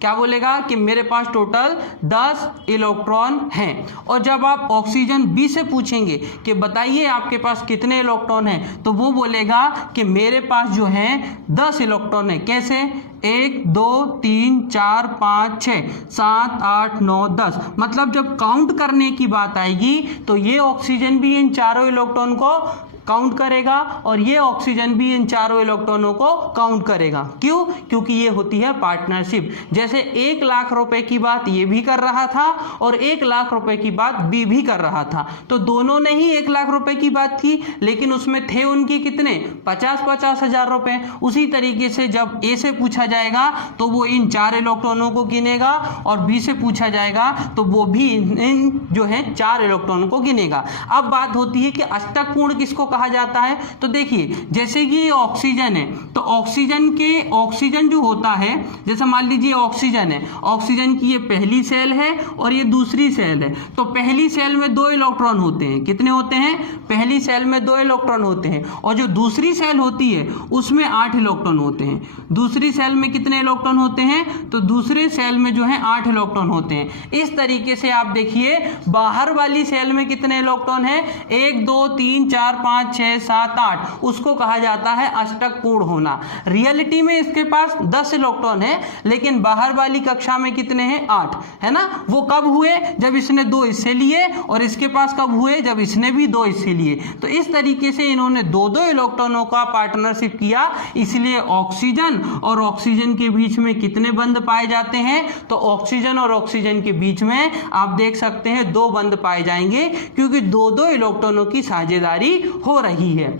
क्या बोलेगा? कि मेरे पास टोटल 10 इलेक्ट्रॉन हैं। और जब आप ऑक्सीजन बी से पूछेंगे कि बताइए आपके पास कितने इलेक्ट्रॉन हैं, तो वो बोलेगा कि मेरे पास जो है 10 इलेक्ट्रॉन है। कैसे? 1 2 3 4 5 6 7 8 9 10। मतलब जब काउंट करने की बात आएगी तो ये ऑक्सीजन भी इन चारों इलेक्ट्रॉन को काउंट करेगा और ये ऑक्सीजन भी इन चारों इलेक्ट्रॉनों को काउंट करेगा। क्यों? क्योंकि ये होती है पार्टनरशिप। जैसे 1 लाख रुपए की बात ये भी कर रहा था और 1 लाख रुपए की बात बी भी कर रहा था, तो दोनों ने ही 1 लाख रुपए की बात की, लेकिन उसमें थे उनके कितने? 50-50 हजार रुपए। उसी तरीके से जब ए से पूछा जाएगा तो वो इन 4 इलेक्ट्रॉनों को गिनेगा, और बी से पूछा जाएगा तो वो भी इन जो है 4 इलेक्ट्रॉनों को गिनेगा। अब बात होती है कि अष्टक पूर्ण किसको कहा जाता है। तो देखिए, जैसे कि ये ऑक्सीजन है, तो ऑक्सीजन जो होता है, जैसे मान लीजिए ऑक्सीजन है, ऑक्सीजन की ये पहली सेल है और ये दूसरी सेल है। तो पहली सेल में 2 इलेक्ट्रॉन होते हैं। कितने होते हैं? पहली सेल में 2 इलेक्ट्रॉन होते हैं, और जो दूसरी सेल होती है उसमें 8 इलेक्ट्रॉन होते हैं। दूसरी सेल में कितने इलेक्ट्रॉन होते हैं? तो दूसरे सेल में जो है 8 इलेक्ट्रॉन होते हैं। इस तरीके से आप देखिए, बाहर वाली सेल में कितने इलेक्ट्रॉन है? 1 2 3 4 5 5 6 7 8 उसको कहा जाता है अष्टक पूर्ण होना। रियलिटी में इसके पास 10 इलेक्ट्रॉन है, लेकिन बाहर वाली कक्षा में कितने हैं 8, है ना। वो कब हुए, जब इसने 2 इससे लिए, और इसके पास कब हुए, जब इसने भी 2 इससे लिए। तो इस तरीके से इन्होंने 2-2 इलेक्ट्रॉनों का पार्टनरशिप किया, इसलिए ऑक्सीजन और ऑक्सीजन के बीच में कितने बंध पाए जाते हैं, तो ऑक्सीजन और ऑक्सीजन के बीच में आप देख सकते हैं 2 बंध पाए जाएंगे, क्योंकि 2-2 इलेक्ट्रॉनों की साझेदारी हो रही है।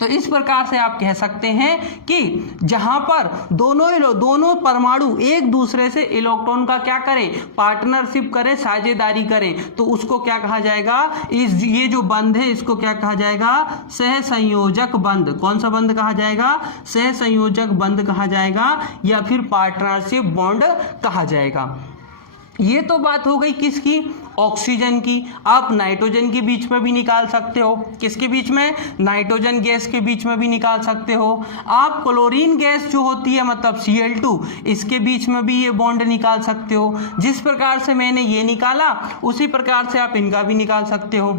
तो इस प्रकार से आप कह सकते हैं कि जहां पर दोनों परमाणु एक दूसरे से इलेक्ट्रॉन का क्या करें, पार्टनरशिप करें, साझेदारी करें, तो उसको क्या कहा जाएगा, ये जो बंध है इसको क्या कहा जाएगा, सहसंयोजक बंध। कौन सा बंध कहा जाएगा, सहसंयोजक बंध कहा जाएगा, या फिर पार्टनरशिप बॉन्ड कहा जाएगा। ये तो बात हो गई किसकी, ऑक्सीजन की। आप नाइट्रोजन के बीच में भी निकाल सकते हो, किसके बीच में, नाइट्रोजन गैस के बीच में भी निकाल सकते हो। आप क्लोरीन गैस जो होती है मतलब Cl2, इसके बीच में भी ये बॉन्ड निकाल सकते हो। जिस प्रकार से मैंने ये निकाला उसी प्रकार से आप इनका भी निकाल सकते हो।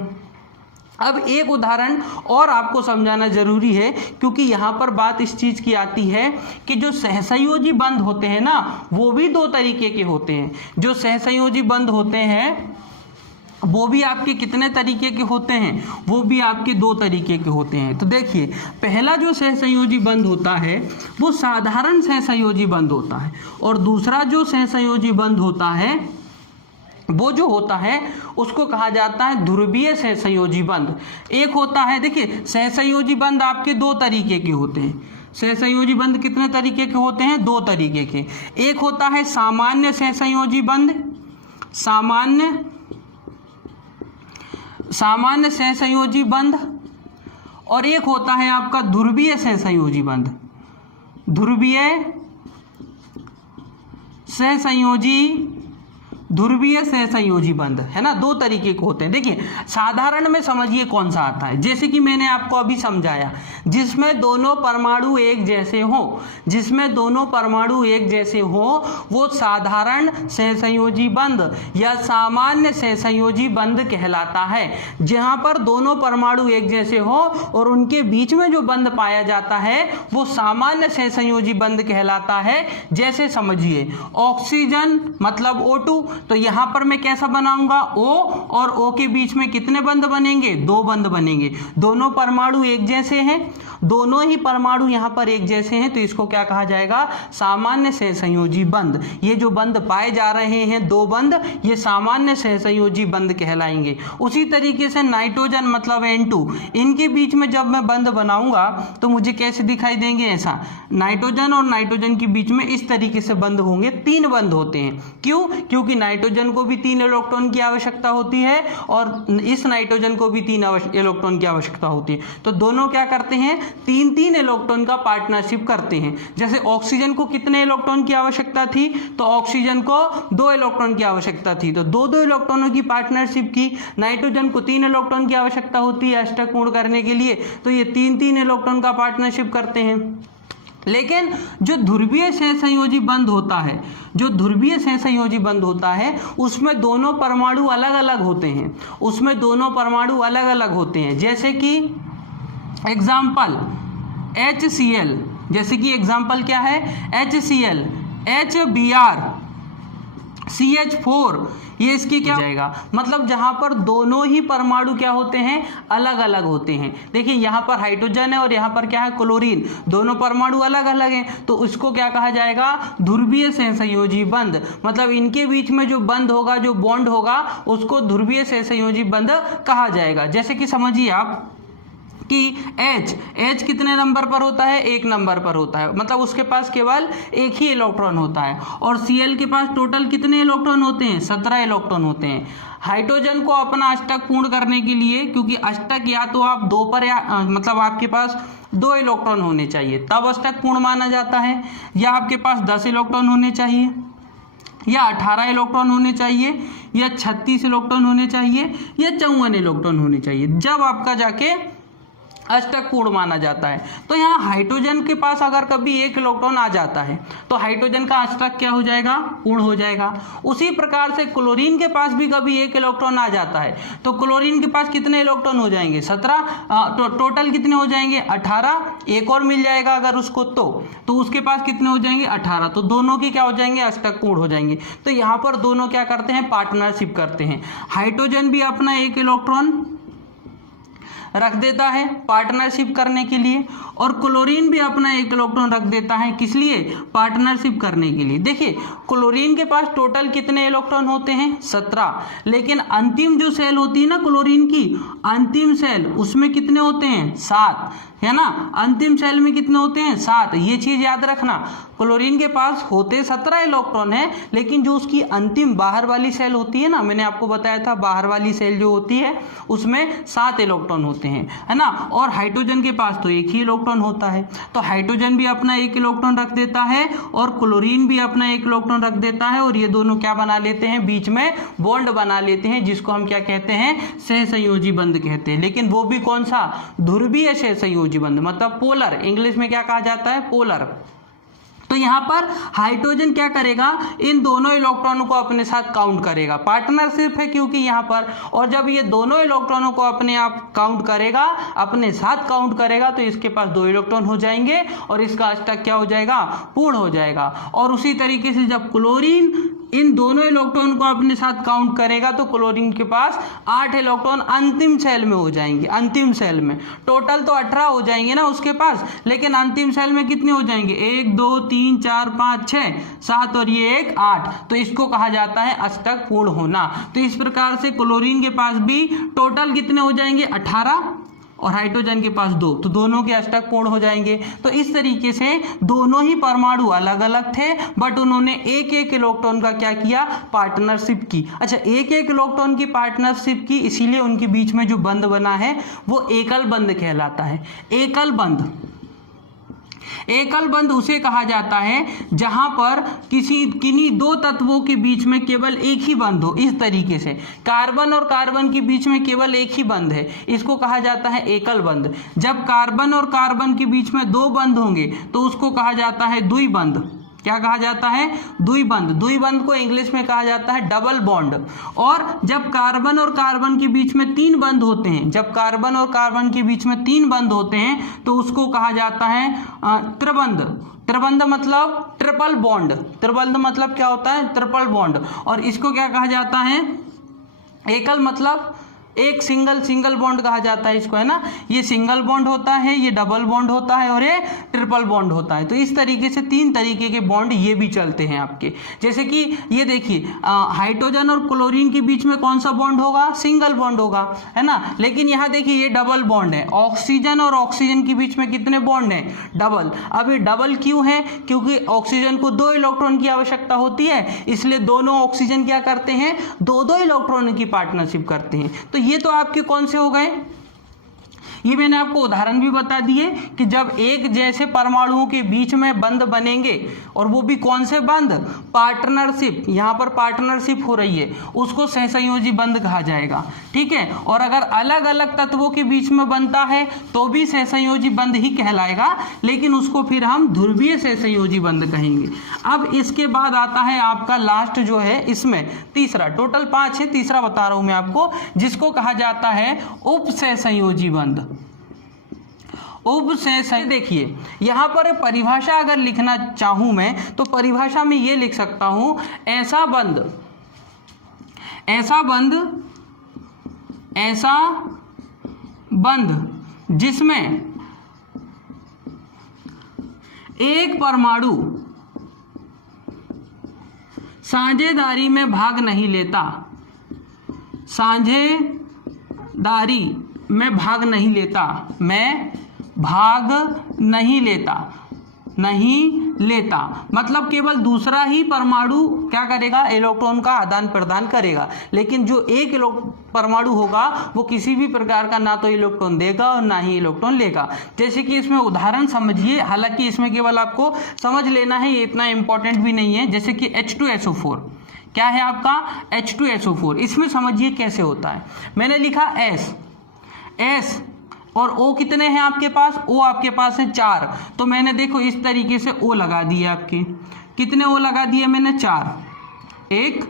अब एक उदाहरण और आपको समझाना जरूरी है, क्योंकि यहाँ पर बात इस चीज़ की आती है कि जो सहसंयोजी बंध होते हैं ना, वो भी 2 तरीके के होते हैं। जो सहसंयोजी बंध होते हैं वो भी आपके कितने तरीके के होते हैं, वो भी आपके 2 तरीके के होते हैं। तो देखिए, पहला जो सहसंयोजी बंध होता है वो साधारण सहसंयोजी बंध होता है, और दूसरा जो सहसंयोजी बंध होता है वो जो होता है उसको कहा जाता है ध्रुवीय सहसंयोजी बंध। एक होता है, देखिए सहसंयोजी बंध आपके 2 तरीके के होते हैं। सहसंयोजी बंध कितने तरीके के होते हैं, 2 तरीके के। एक होता है सामान्य सहसंयोजी बंध, सामान्य सहसंयोजी बंध, और एक होता है आपका ध्रुवीय सहसंयोजी बंध, ध्रुवीय सहसंयोजी बंध, है ना। 2 तरीके के होते हैं। देखिए साधारण में समझिए कौन सा आता है, जैसे कि मैंने आपको अभी समझाया, जिसमें दोनों परमाणु एक जैसे हो, जिसमें दोनों परमाणु एक जैसे हो वो साधारण सहसंयोजी बंध या सामान्य सहसंयोजी बंध कहलाता है। जहां पर दोनों परमाणु एक जैसे हो और उनके बीच में जो बंध पाया जाता है वो सामान्य सहसंयोजी बंध कहलाता है। जैसे समझिए ऑक्सीजन मतलब O2, तो यहां पर मैं कैसा बनाऊंगा, O और O के बीच में कितने बंध बनेंगे, 2 बंध बनेंगे। दोनों परमाणु एक जैसे हैं, दोनों ही परमाणु यहां पर एक जैसे हैं, तो इसको क्या कहा जाएगा, सामान्य सहसंयोजी बंध। ये जो बंध पाए जा रहे हैं 2 बंध, ये सामान्य सहसंयोजी बंध कहलाएंगे। उसी तरीके से नाइट्रोजन मतलब N2, इनके बीच में जब मैं बंध बनाऊंगा तो मुझे कैसे दिखाई देंगे, ऐसा। नाइट्रोजन और नाइट्रोजन के बीच में इस तरीके से बंध होंगे, 3 बंध होते हैं। क्यों, क्योंकि नाइट्रोजन को भी 3 इलेक्ट्रॉन की आवश्यकता होती है और इस नाइट्रोजन को भी 3 इलेक्ट्रॉन की आवश्यकता होती है। तो दोनों क्या करते हैं, 3-3 इलेक्ट्रॉन का पार्टनरशिप करते हैं। जैसे ऑक्सीजन को कितने इलेक्ट्रॉन की आवश्यकता थी, तो ऑक्सीजन को 2 इलेक्ट्रॉन की आवश्यकता थी, तो 2-2 इलेक्ट्रॉनों की पार्टनरशिप की। नाइट्रोजन को 3 इलेक्ट्रॉन की आवश्यकता होती है अष्टक पूर्ण करने के लिए, तो ये 3-3 इलेक्ट्रॉन का पार्टनरशिप करते हैं। लेकिन जो ध्रुवीय सहसंयोजी बंध होता है, जो ध्रुवीय सहसंयोजी बंध होता है उसमें दोनों परमाणु अलग अलग होते हैं, उसमें दोनों परमाणु अलग अलग होते हैं। जैसे कि एग्जाम्पल HCl, जैसे कि एग्जाम्पल क्या है, HCl, HBr, CH4, ये इसकी क्या जाएगा, मतलब जहां पर दोनों ही परमाणु क्या होते हैं, अलग अलग होते हैं। देखिए यहां पर हाइड्रोजन है और यहां पर क्या है, क्लोरीन, दोनों परमाणु अलग अलग हैं, तो इसको क्या कहा जाएगा, ध्रुवीय सहसंयोजी बंध। मतलब इनके बीच में जो बंध होगा, जो बॉन्ड होगा, उसको ध्रुवीय सहसंयोजी बंध कहा जाएगा। जैसे कि समझिए आप कि H कितने नंबर पर होता है, 1 नंबर पर होता है, मतलब उसके पास केवल 1 ही इलेक्ट्रॉन होता है। और Cl के पास टोटल कितने इलेक्ट्रॉन होते हैं, 17 इलेक्ट्रॉन होते हैं। हाइड्रोजन को अपना अष्टक पूर्ण करने के लिए, क्योंकि अष्टक या तो आप 2 पर मतलब आपके पास 2 इलेक्ट्रॉन होने चाहिए तब अष्टक पूर्ण माना जाता है, या आपके पास 10 इलेक्ट्रॉन होने चाहिए, या 18 इलेक्ट्रॉन होने चाहिए, या 36 इलेक्ट्रॉन होने चाहिए, या 54 इलेक्ट्रॉन होने चाहिए। जब आपका जाके अष्टक पूर्ण माना जाता है। तो यहाँ हाइड्रोजन के पास अगर कभी एक इलेक्ट्रॉन आ जाता है तो हाइड्रोजन का अष्टक क्या हो जाएगा, पूर्ण हो जाएगा। उसी प्रकार से क्लोरीन के पास भी कभी एक इलेक्ट्रॉन आ जाता है तो क्लोरीन के पास कितने इलेक्ट्रॉन हो जाएंगे, 17, टोटल कितने हो जाएंगे, 18। एक और मिल जाएगा अगर उसको तो उसके पास कितने हो जाएंगे, 18। तो दोनों के क्या हो जाएंगे, अष्टक पूर्ण हो जाएंगे। तो यहाँ पर दोनों क्या करते हैं, पार्टनरशिप करते हैं। हाइड्रोजन भी अपना एक इलेक्ट्रॉन रख देता है पार्टनरशिप करने के लिए, और क्लोरीन भी अपना एक इलेक्ट्रॉन रख देता है, किस लिए, पार्टनरशिप करने के लिए। देखिए क्लोरीन के पास टोटल कितने इलेक्ट्रॉन होते हैं, 17, लेकिन अंतिम जो सेल होती है ना क्लोरीन की, अंतिम सेल उसमें कितने होते हैं, 7, है ना। अंतिम सेल में कितने होते हैं, 7। ये चीज याद रखना, क्लोरीन के पास होते 17 इलेक्ट्रॉन है, लेकिन जो उसकी अंतिम बाहर वाली सेल होती है ना, मैंने आपको बताया था बाहर वाली सेल जो होती है उसमें 7 इलेक्ट्रॉन होते हैं, है ना। और हाइड्रोजन के पास तो एक ही इलेक्ट्रॉन होता है, तो हाइड्रोजन भी अपना एक इलेक्ट्रॉन रख देता है और क्लोरीन भी अपना एक इलेक्ट्रॉन रख देता है, और ये दोनों क्या बना लेते हैं, बीच में बॉन्ड बना लेते हैं, जिसको हम क्या कहते हैं, सहसंयोजी बंध कहते हैं। लेकिन वो भी कौन सा, ध्रुवीय सहसंयोजी बंध, मतलब पोलर, इंग्लिश में क्या कहा जाता है, पोलर। तो यहां पर हाइड्रोजन क्या करेगा, इन दोनों इलेक्ट्रॉनों को अपने साथ काउंट करेगा, पार्टनरशिप है क्योंकि यहां पर, और जब ये दोनों इलेक्ट्रॉनों को अपने आप काउंट करेगा, अपने साथ काउंट करेगा, तो इसके पास 2 इलेक्ट्रॉन हो जाएंगे और इसका अष्टक क्या हो जाएगा, पूर्ण हो जाएगा। और उसी तरीके से जब क्लोरीन इन दोनों इलेक्ट्रॉन को अपने साथ काउंट करेगा तो क्लोरीन के पास 8 इलेक्ट्रॉन अंतिम सेल में हो जाएंगे। अंतिम सेल में टोटल तो 18 हो जाएंगे ना उसके पास, लेकिन अंतिम सेल में कितने हो जाएंगे, 1 2 3 4 5 6 7 और ये 1 8। तो इसको कहा जाता है अष्टक पूर्ण होना। तो इस प्रकार से क्लोरीन के पास भी टोटल कितने हो जाएंगे, 18, और हाइड्रोजन के पास 2, तो दोनों के अष्टक पूर्ण हो जाएंगे। तो इस तरीके से दोनों ही परमाणु अलग अलग थे, बट उन्होंने एक एक इलेक्ट्रॉन का क्या किया, पार्टनरशिप की। अच्छा, एक एक इलेक्ट्रॉन की पार्टनरशिप की, इसीलिए उनके बीच में जो बंध बना है वो एकल बंध कहलाता है। एकल बंध, एकल बंध उसे कहा जाता है जहां पर किन्हीं 2 तत्वों के बीच में केवल एक ही बंध हो। इस तरीके से कार्बन और कार्बन के बीच में केवल एक ही बंध है, इसको कहा जाता है एकल बंध। जब कार्बन और कार्बन के बीच में 2 बंध होंगे तो उसको कहा जाता है द्विबंध। क्या कहा जाता है, द्विबंध। द्विबंध को इंग्लिश में कहा जाता है डबल बॉन्ड। और जब कार्बन और कार्बन के बीच में 3 बंध होते हैं, जब कार्बन और कार्बन के बीच में 3 बंध होते हैं तो उसको कहा जाता है त्रिबंध। त्रिबंध मतलब ट्रिपल बॉन्ड। त्रिबंध मतलब क्या होता है, ट्रिपल बॉन्ड। और इसको क्या कहा जाता है, एकल मतलब एक सिंगल बॉन्ड कहा जाता है इसको, है ना। ये सिंगल बॉन्ड होता है, ये डबल बॉन्ड होता है और ये ट्रिपल बॉन्ड होता है। तो इस तरीके से 3 तरीके के बॉन्ड ये भी चलते हैं आपके। जैसे कि ये देखिए हाइड्रोजन और क्लोरीन के बीच में कौन सा बॉन्ड होगा, सिंगल बॉन्ड होगा, है ना। लेकिन यहाँ देखिए ये डबल बॉन्ड है। ऑक्सीजन और ऑक्सीजन के बीच में कितने बॉन्ड हैं, डबल। अब ये डबल क्यों है, क्योंकि ऑक्सीजन को 2 इलेक्ट्रॉन की आवश्यकता होती है, इसलिए दोनों ऑक्सीजन क्या करते हैं, 2 इलेक्ट्रॉन की पार्टनरशिप करते हैं। तो ये तो आपके कौन से हो गए, ये मैंने आपको उदाहरण भी बता दिए कि जब एक जैसे परमाणुओं के बीच में बंध बनेंगे, और वो भी कौन से बंध, पार्टनरशिप। यहाँ पर पार्टनरशिप हो रही है, उसको सहसंयोजी बंध कहा जाएगा, ठीक है। और अगर अलग अलग तत्वों के बीच में बनता है तो भी सहसंयोजी बंध ही कहलाएगा, लेकिन उसको फिर हम ध्रुवीय सहसंयोजी बंध कहेंगे। अब इसके बाद आता है आपका लास्ट जो है, इसमें तीसरा, टोटल 5 है, तीसरा बता रहा हूं मैं आपको, जिसको कहा जाता है उपसहसंयोजी बंध। उपसहसंयोजी, देखिए यहां पर परिभाषा अगर लिखना चाहूं मैं तो परिभाषा में ये लिख सकता हूं, ऐसा बंध जिसमें एक परमाणु साझेदारी में भाग नहीं लेता, साझेदारी में भाग नहीं लेता, नहीं लेता मतलब केवल दूसरा ही परमाणु क्या करेगा, इलेक्ट्रॉन का आदान प्रदान करेगा, लेकिन जो एक परमाणु होगा वो किसी भी प्रकार का ना तो इलेक्ट्रॉन देगा और ना ही इलेक्ट्रॉन लेगा। जैसे कि इसमें उदाहरण समझिए, हालांकि इसमें केवल आपको समझ लेना है, ये इतना इंपॉर्टेंट भी नहीं है। जैसे कि H2SO4 क्या है आपका, H2SO4, इसमें समझिए कैसे होता है। मैंने लिखा S और O कितने हैं आपके पास? O आपके पास है 4। तो मैंने देखो इस तरीके से O लगा दिए आपके। कितने O लगा दिए मैंने? 4, 1,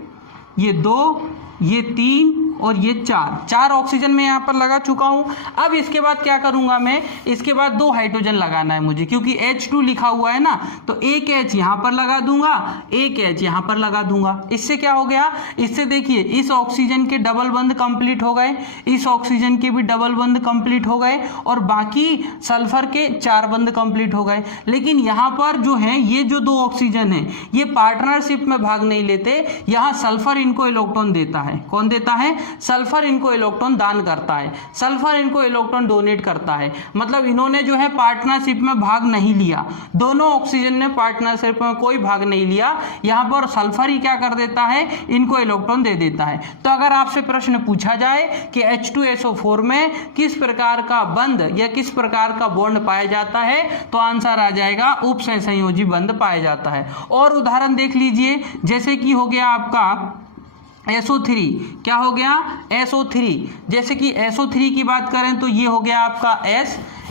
ये 2, ये 3 और ये 4 ऑक्सीजन में यहाँ पर लगा चुका हूँ। अब इसके बाद क्या करूँगा मैं? इसके बाद 2 हाइड्रोजन लगाना है मुझे, क्योंकि H2 लिखा हुआ है ना, तो एक H यहाँ पर लगा दूंगा, एक H यहाँ पर लगा दूंगा। इससे क्या हो गया? इससे देखिए इस ऑक्सीजन के डबल बंध कंप्लीट हो गए, इस ऑक्सीजन के भी डबल बंध कंप्लीट हो गए और बाकी सल्फर के 4 बंध कंप्लीट हो गए। लेकिन यहाँ पर जो है ये जो 2 ऑक्सीजन है ये पार्टनरशिप में भाग नहीं लेते, यहाँ सल्फर इनको इलेक्ट्रॉन देता है। कौन देता है? सल्फर इनको इलेक्ट्रॉन दान करता है, सल्फर इनको इलेक्ट्रॉन डोनेट करता है। मतलब इन्होंने जो है पार्टनरशिप में भाग नहीं लिया, दोनों ऑक्सीजन ने पार्टनरशिप में कोई भाग नहीं लिया। यहाँ पर सल्फर ही क्या कर देता है? इनको इलेक्ट्रॉन दे देता है। तो अगर आपसे प्रश्न पूछा जाए कि H2SO4 में किस प्रकार का बंध या किस प्रकार का बॉन्ड पाया जाता है, तो आंसर आ जाएगा उपसहसंयोजी बंध पाया जाता है। और उदाहरण देख लीजिए, जैसे कि हो गया आपका SO3। क्या हो गया? SO3। जैसे कि SO3 की बात करें तो ये हो गया आपका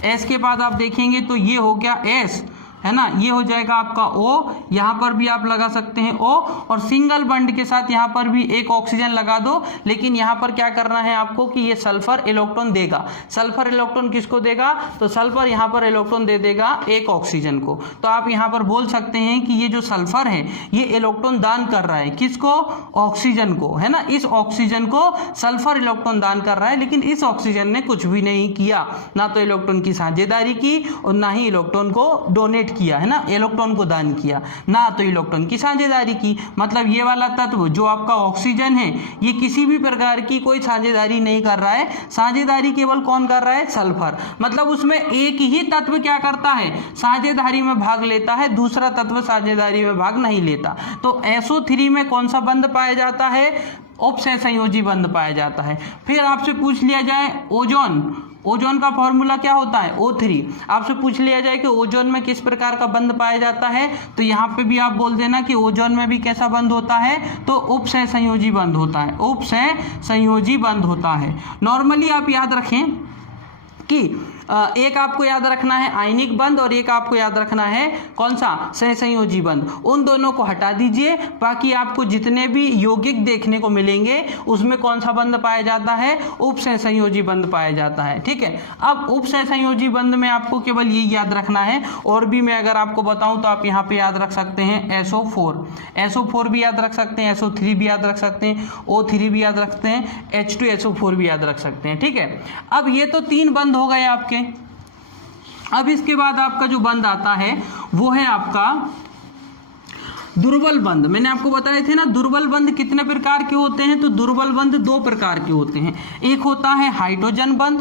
S के बाद आप देखेंगे तो ये हो गया S, है ना, ये हो जाएगा आपका O। यहाँ पर भी आप लगा सकते हैं O, और सिंगल बंड के साथ यहाँ पर भी एक ऑक्सीजन लगा दो। लेकिन यहाँ पर क्या करना है आपको कि ये सल्फर इलेक्ट्रॉन देगा। सल्फर इलेक्ट्रॉन किसको देगा? तो सल्फर यहाँ पर इलेक्ट्रॉन दे देगा एक ऑक्सीजन को। तो आप यहाँ पर बोल सकते हैं कि ये जो सल्फर है ये इलेक्ट्रॉन दान कर रहा है। किसको? ऑक्सीजन को, है ना। इस ऑक्सीजन को सल्फर इलेक्ट्रॉन दान कर रहा है, लेकिन इस ऑक्सीजन ने कुछ भी नहीं किया, ना तो इलेक्ट्रॉन की साझेदारी की और ना ही इलेक्ट्रॉन को डोनेट किया, है ना, इलेक्ट्रॉन को दान किया, ना तो इलेक्ट्रॉन की साझेदारी की। मतलब ये वाला तत्व जो आपका ऑक्सीजन है ये किसी भी प्रकार की कोई साझेदारी नहीं कर रहा है, साझेदारी केवल कौन कर रहा है? सल्फर। मतलब उसमें एक ही तत्व क्या करता है? साझेदारी में भाग लेता है, दूसरा तत्व साझेदारी में भाग नहीं लेता। तो SO3 में कौन सा बंध पाया जाता है? उपसहसंयोजी बंध पाया जाता है। फिर आपसे पूछ लिया जाए ओजोन, ओजोन का फॉर्मूला क्या होता है? O3। आपसे पूछ लिया जाए कि ओजोन में किस प्रकार का बंध पाया जाता है, तो यहाँ पे भी आप बोल देना कि ओजोन में भी कैसा बंध होता है? तो उपसहसंयोजी बंध होता है, उपसहसंयोजी बंध होता है। नॉर्मली आप याद रखें कि एक आपको याद रखना है आयनिक बंध और एक आपको याद रखना है कौन सा? सहसंयोजी बंध। उन दोनों को हटा दीजिए, बाकी आपको जितने भी यौगिक देखने को मिलेंगे उसमें कौन सा बंध पाया जाता है? उपसहसंयोजी बंध पाया जाता है। ठीक है, अब उपसहसंयोजी बंध में आपको केवल ये याद रखना है, और भी मैं अगर आपको बताऊं तो आप यहाँ पे याद रख सकते हैं SO4 भी याद रख सकते हैं, SO3 भी याद रख सकते हैं, O3 भी याद रखते हैं, H2SO4 भी याद रख सकते हैं। ठीक है, अब ये तो 3 बंध हो गए आपके। अब इसके बाद आपका जो बंध आता है वो है आपका दुर्बल बंध। मैंने आपको बताए थे ना दुर्बल बंध कितने प्रकार के होते हैं, तो दुर्बल बंध 2 प्रकार के होते हैं। एक होता है हाइड्रोजन बंध।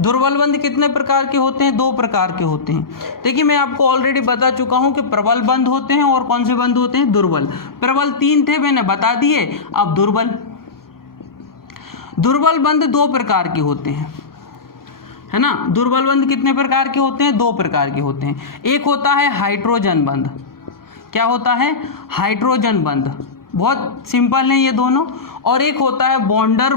दुर्बल बंध कितने प्रकार के होते हैं? 2 प्रकार के होते हैं। देखिए मैं आपको ऑलरेडी बता चुका हूं कि प्रबल बंध होते हैं और कौन से बंध होते हैं? दुर्बल। प्रबल 3 थे, मैंने बता दिए। अब दुर्बल बंध 2 प्रकार के होते हैं, है ना। दुर्बल बंध कितने प्रकार के होते हैं? 2 प्रकार के होते हैं। एक होता है हाइड्रोजन बंध। क्या होता है? हाइड्रोजन बंध। बहुत सिंपल है ये दोनों। और एक होता है बॉन्डर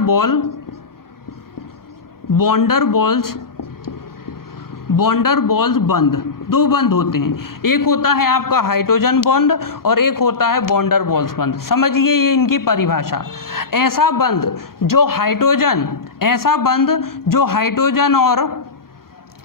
बॉल्स बंध। 2 बंध होते हैं, एक होता है आपका हाइड्रोजन बॉन्ड और एक होता है बॉन्डर बॉल्स बंध। समझिए ये इनकी परिभाषा। ऐसा बंध जो हाइड्रोजन और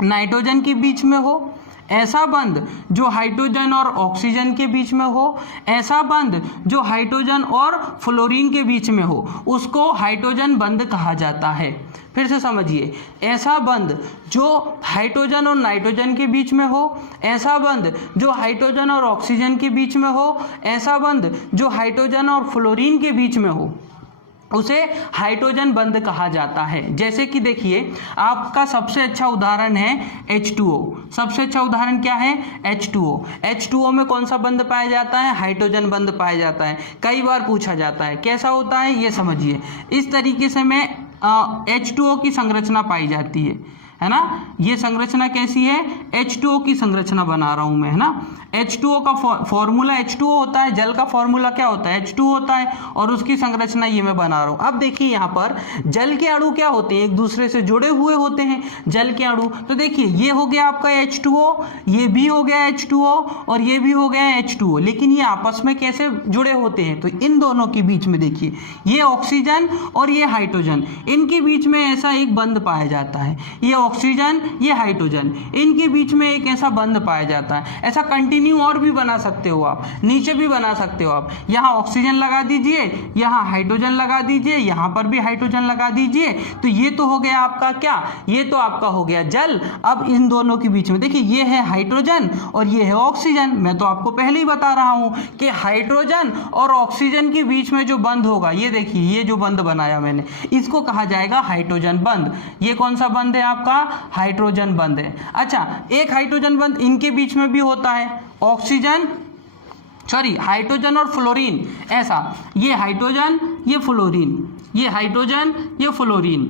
नाइट्रोजन के बीच में हो, ऐसा बंध जो हाइड्रोजन और ऑक्सीजन के बीच में हो, ऐसा बंध जो हाइड्रोजन और फ्लोरीन के बीच में हो, उसको हाइड्रोजन बंध कहा जाता है। फिर से समझिए, ऐसा बंध जो हाइड्रोजन और नाइट्रोजन के बीच में हो, ऐसा बंध जो हाइड्रोजन और ऑक्सीजन के बीच में हो, ऐसा बंध जो हाइड्रोजन और फ्लोरीन के बीच में हो, उसे हाइड्रोजन बंध कहा जाता है। जैसे कि देखिए आपका सबसे अच्छा उदाहरण है H2O। सबसे अच्छा उदाहरण क्या है? H2O। H2O में कौन सा बंध पाया जाता है? हाइड्रोजन बंध पाया जाता है। कई बार पूछा जाता है, कैसा होता है ये समझिए। इस तरीके से में H2O की संरचना पाई जाती है है ना। ये संरचना कैसी है, H2O की संरचना बना रहा हूं मैं, है ना। H2O का फॉर्मूला H2O होता है, जल का फॉर्मूला क्या होता है, H2O होता है, और उसकी संरचना ये मैं बना रहा हूं। अब देखिए यहाँ पर जल के अणु क्या होते हैं, एक दूसरे से जुड़े हुए होते हैं जल के अणु। तो देखिए ये हो गया आपका H2O, ये भी हो गया H2O, और ये भी हो गया H2O, लेकिन ये आपस में कैसे जुड़े होते हैं, तो इन दोनों के बीच में देखिए ये ऑक्सीजन और ये हाइड्रोजन, इनके बीच में ऐसा एक बंध पाया जाता है। ये ऑक्सीजन, ये हाइड्रोजन, इनके बीच में एक ऐसा बंध पाया जाता है। ऐसा कंटिन्यू और भी बना सकते हो आप, नीचे भी बना सकते हो आप। यहाँ ऑक्सीजन लगा दीजिए, यहाँ हाइड्रोजन लगा दीजिए, यहाँ पर भी हाइड्रोजन लगा दीजिए, तो ये तो हो गया आपका क्या, ये तो आपका हो गया जल। अब इन दोनों के बीच में देखिए ये है हाइड्रोजन और ये है ऑक्सीजन। मैं तो आपको पहले ही बता रहा हूं कि हाइड्रोजन और ऑक्सीजन के बीच में जो बंध होगा, ये देखिए ये जो बंध बनाया मैंने, इसको कहा जाएगा हाइड्रोजन बंध। ये कौन सा बंध है आपका, हाइड्रोजन बंध है। अच्छा, एक हाइड्रोजन बंध इनके बीच में भी होता है, ऑक्सीजन हाइड्रोजन और फ्लोरीन, ऐसा ये हाइड्रोजन, ये फ्लोरीन, ये हाइड्रोजन, ये फ्लोरीन,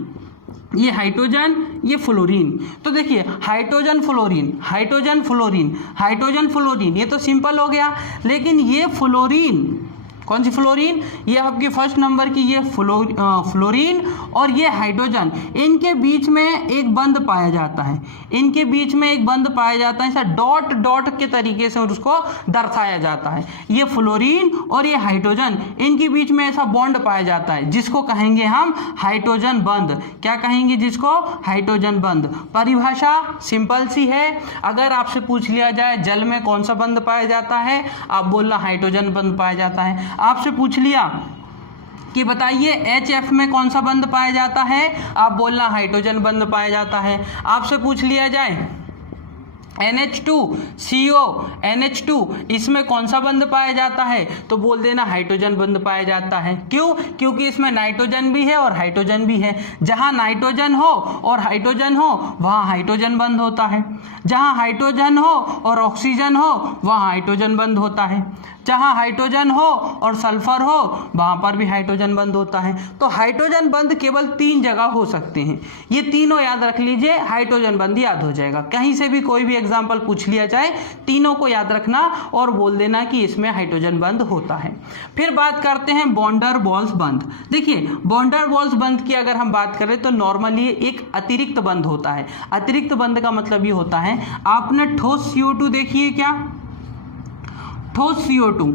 ये हाइड्रोजन, ये फ्लोरीन। तो देखिए hydrogen fluorine, hydrogen fluorine, hydrogen fluorine, ये तो सिंपल हो गया। लेकिन ये फ्लोरीन, कौन सी फ्लोरीन, ये आपकी फर्स्ट नंबर की ये फ्लोरीन और ये हाइड्रोजन, इनके बीच में एक बंध पाया जाता है, इनके बीच में एक बंध पाया जाता है, ऐसा डॉट डॉट के तरीके से उसको दर्शाया जाता है। ये फ्लोरीन और ये हाइड्रोजन, इनके बीच में ऐसा बॉन्ड पाया जाता है जिसको कहेंगे हम हाइड्रोजन बंध। क्या कहेंगे जिसको, हाइड्रोजन बंध। परिभाषा सिंपल सी है, अगर आपसे पूछ लिया जाए जल में कौन सा बंध पाया जाता है, आप बोलना हाइड्रोजन बंध पाया जाता है। आपसे पूछ लिया कि बताइए HF में कौन सा बंध पाया जाता है, आप बोलना हाइड्रोजन बंध पाया जाता है। आपसे पूछ लिया जाए NH2CO NH2, इसमें कौन सा बंध पाया जाता है, तो बोल देना हाइड्रोजन बंध पाया जाता है। क्यों, क्योंकि इसमें नाइट्रोजन भी है और हाइड्रोजन भी है। जहां नाइट्रोजन हो और हाइड्रोजन हो वहां हाइड्रोजन बंध होता है, जहां हाइड्रोजन हो और ऑक्सीजन हो वहां हाइड्रोजन बंध होता है, जहां हाइड्रोजन हो और सल्फर हो वहां पर भी हाइड्रोजन बंध होता है। तो हाइड्रोजन बंध केवल 3 जगह हो सकते हैं, ये तीनों याद रख लीजिए, हाइड्रोजन बंध याद हो जाएगा। कहीं से भी कोई भी एग्जाम्पल पूछ लिया जाए, तीनों को याद रखना और बोल देना कि इसमें हाइड्रोजन बंध होता है। फिर बात करते हैं वॉन-डेर वाल्स बंध। देखिए वॉन-डेर वाल्स बंध की अगर हम बात करें तो नॉर्मली एक अतिरिक्त बंध होता है। अतिरिक्त बंध का मतलब ये होता है, आपने ठोस CO2 देखिए क्या, ठोस CO2,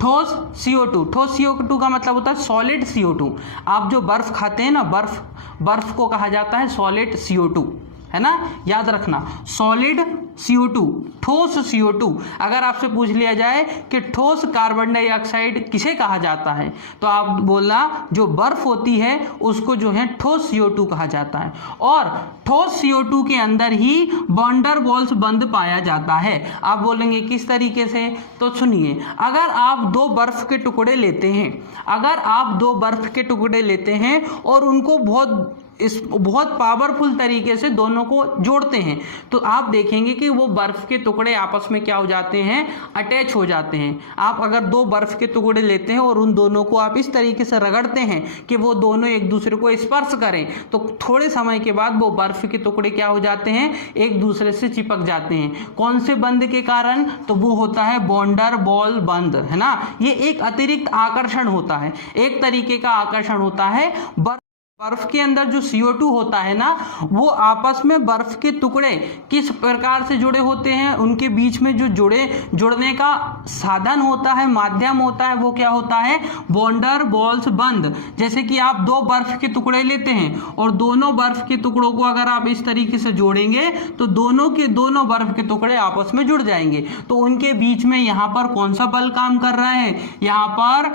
ठोस CO2 का मतलब होता है सॉलिड CO2। आप जो बर्फ खाते हैं ना, बर्फ को कहा जाता है सॉलिड CO2, है ना, याद रखना सॉलिड CO2, ठोस CO2। अगर आपसे पूछ लिया जाए कि ठोस कार्बन डाइऑक्साइड किसे कहा जाता है, तो आप बोलना जो बर्फ होती है उसको जो है ठोस CO2 कहा जाता है। और ठोस CO2 के अंदर ही वॉन-डेर वाल्स बंध पाया जाता है। आप बोलेंगे किस तरीके से, तो सुनिए, अगर आप 2 बर्फ के टुकड़े लेते हैं, अगर आप 2 बर्फ के टुकड़े लेते हैं और उनको बहुत पावरफुल तरीके से दोनों को जोड़ते हैं, तो आप देखेंगे कि वो बर्फ के टुकड़े आपस में क्या हो जाते हैं, अटैच हो जाते हैं। आप अगर 2 बर्फ के टुकड़े लेते हैं और उन दोनों को आप इस तरीके से रगड़ते हैं कि वो दोनों एक दूसरे को स्पर्श करें, तो थोड़े समय के बाद वो बर्फ के टुकड़े क्या हो जाते हैं, एक दूसरे से चिपक जाते हैं। कौन से बंध के कारण, तो वो होता है वॉन-डेर वाल बंध, है ना। ये एक अतिरिक्त आकर्षण होता है, एक तरीके का आकर्षण होता है। बर्फ के अंदर जो CO2 होता है ना, वो आपस में बर्फ के टुकड़े किस प्रकार से जुड़े होते हैं, उनके बीच में जो जुड़ने का साधन होता है, माध्यम होता है, वो क्या होता है, वॉन-डेर वाल्स बंध। जैसे कि आप 2 बर्फ के टुकड़े लेते हैं और दोनों बर्फ के टुकड़ों को अगर आप इस तरीके से जोड़ेंगे तो दोनों बर्फ के टुकड़े आपस में जुड़ जाएंगे। तो उनके बीच में यहाँ पर कौन सा बल काम कर रहा है, यहाँ पर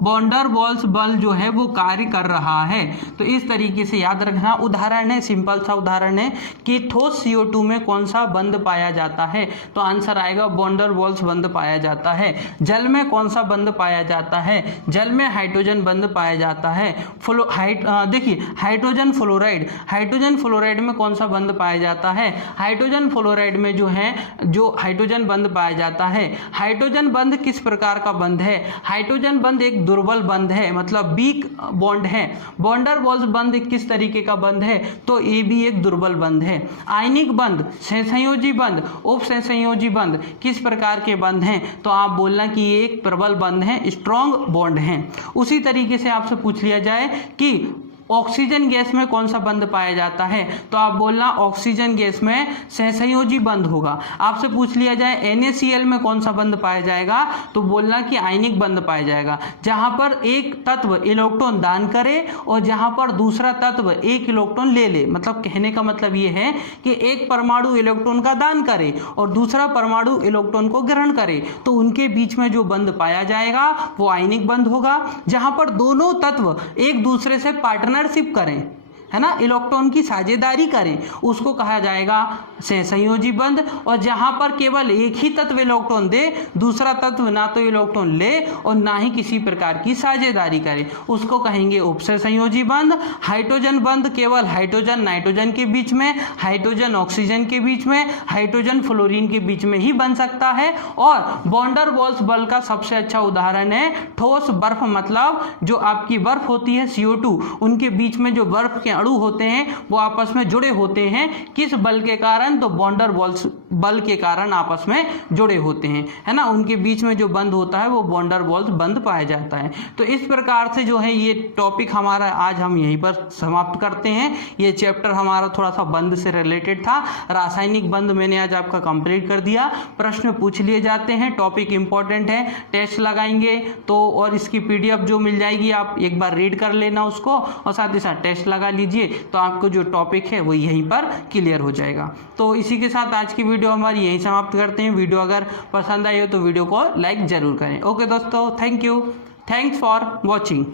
वॉन-डेर वाल्स बल जो है वो कार्य कर रहा है। तो इस तरीके से याद रखना। उदाहरण है, सिंपल सा उदाहरण है कि ठोस CO2 में कौन सा बंध पाया जाता है, तो आंसर आएगा वॉन-डेर वाल्स बंध पाया जाता है। जल में कौन सा बंध पाया जाता है, जल में हाइड्रोजन बंध पाया जाता है। देखिए हाइड्रोजन फ्लोराइड में कौन सा बंध पाया जाता है, हाइड्रोजन फ्लोराइड में जो हाइड्रोजन बंध पाया जाता है। हाइड्रोजन बंध किस प्रकार का बंध है, हाइड्रोजन बंध एक दुर्बल बंध है, मतलब वीक बॉन्ड है। वॉन डर वाल्स बंध किस तरीके का बंध है, तो ये भी एक दुर्बल बंध है। आयनिक बंध, सहसंयोजी बंध, उप सहसंयोजी बंध किस प्रकार के बंध हैं, तो आप बोलना कि ये एक प्रबल बंध है, स्ट्रॉन्ग बॉन्ड है। उसी तरीके से आपसे पूछ लिया जाए कि ऑक्सीजन गैस में कौन सा बंध पाया जाता है, तो आप बोलना ऑक्सीजन गैस में सहसंयोजी बंध होगा। आपसे पूछ लिया जाए NaCl में कौन सा बंध पाया जाएगा, तो बोलना कि आयनिक बंध पाया जाएगा, जहां पर एक तत्व इलेक्ट्रॉन दान करे और जहां पर दूसरा तत्व एक इलेक्ट्रॉन ले ले। मतलब कहने का मतलब ये है कि एक परमाणु इलेक्ट्रॉन का दान करे और दूसरा परमाणु इलेक्ट्रॉन को ग्रहण करे, तो उनके बीच में जो बंध पाया जाएगा वो आयनिक बंध होगा। जहां पर दोनों तत्व एक दूसरे से पार्टनरशिप करें, है ना, इलेक्ट्रॉन की साझेदारी करें, उसको कहा जाएगा सहसंयोजी बंध। और जहां पर केवल एक ही तत्व इलेक्ट्रॉन दे, दूसरा तत्व ना तो इलेक्ट्रॉन ले और ना ही किसी प्रकार की साझेदारी करे, उसको कहेंगे उपसहसंयोजी बंध। हाइड्रोजन बंध केवल हाइड्रोजन नाइट्रोजन के बीच में, हाइड्रोजन ऑक्सीजन के बीच में, हाइड्रोजन फ्लोरीन के बीच में ही बन सकता है। और वॉन डर वाल्स बंध का सबसे अच्छा उदाहरण है ठोस बर्फ, मतलब जो आपकी बर्फ होती है CO2, उनके बीच में जो बर्फ के अणु होते हैं वो आपस में जुड़े होते हैं, किस बल के कारण, तो वॉन डर वाल्स बल के कारण आपस में जुड़े होते हैं, है ना। उनके बीच में जो बंध होता है वो वॉन डर वाल्स बंध पाया जाता है। तो इस प्रकार से जो है ये टॉपिक हमारा आज हम यहीं पर समाप्त करते हैं। ये चैप्टर हमारा थोड़ा सा बंध से रिलेटेड था। रासायनिक बंध मैंने आज आपका कंप्लीट कर दिया। प्रश्न पूछ लिए जाते हैं, टॉपिक इंपॉर्टेंट है, टेस्ट लगाएंगे तो, और इसकी PDF जो मिल जाएगी आप एक बार रीड कर लेना उसको, और साथ ही साथ टेस्ट लगा लीजिए, तो आपको जो टॉपिक है वो यहीं पर क्लियर हो जाएगा। तो इसी के साथ आज की वीडियो हमारी यहीं समाप्त करते हैं। वीडियो अगर पसंद आई हो तो वीडियो को लाइक जरूर करें। ओके दोस्तों, thank you, thanks for watching.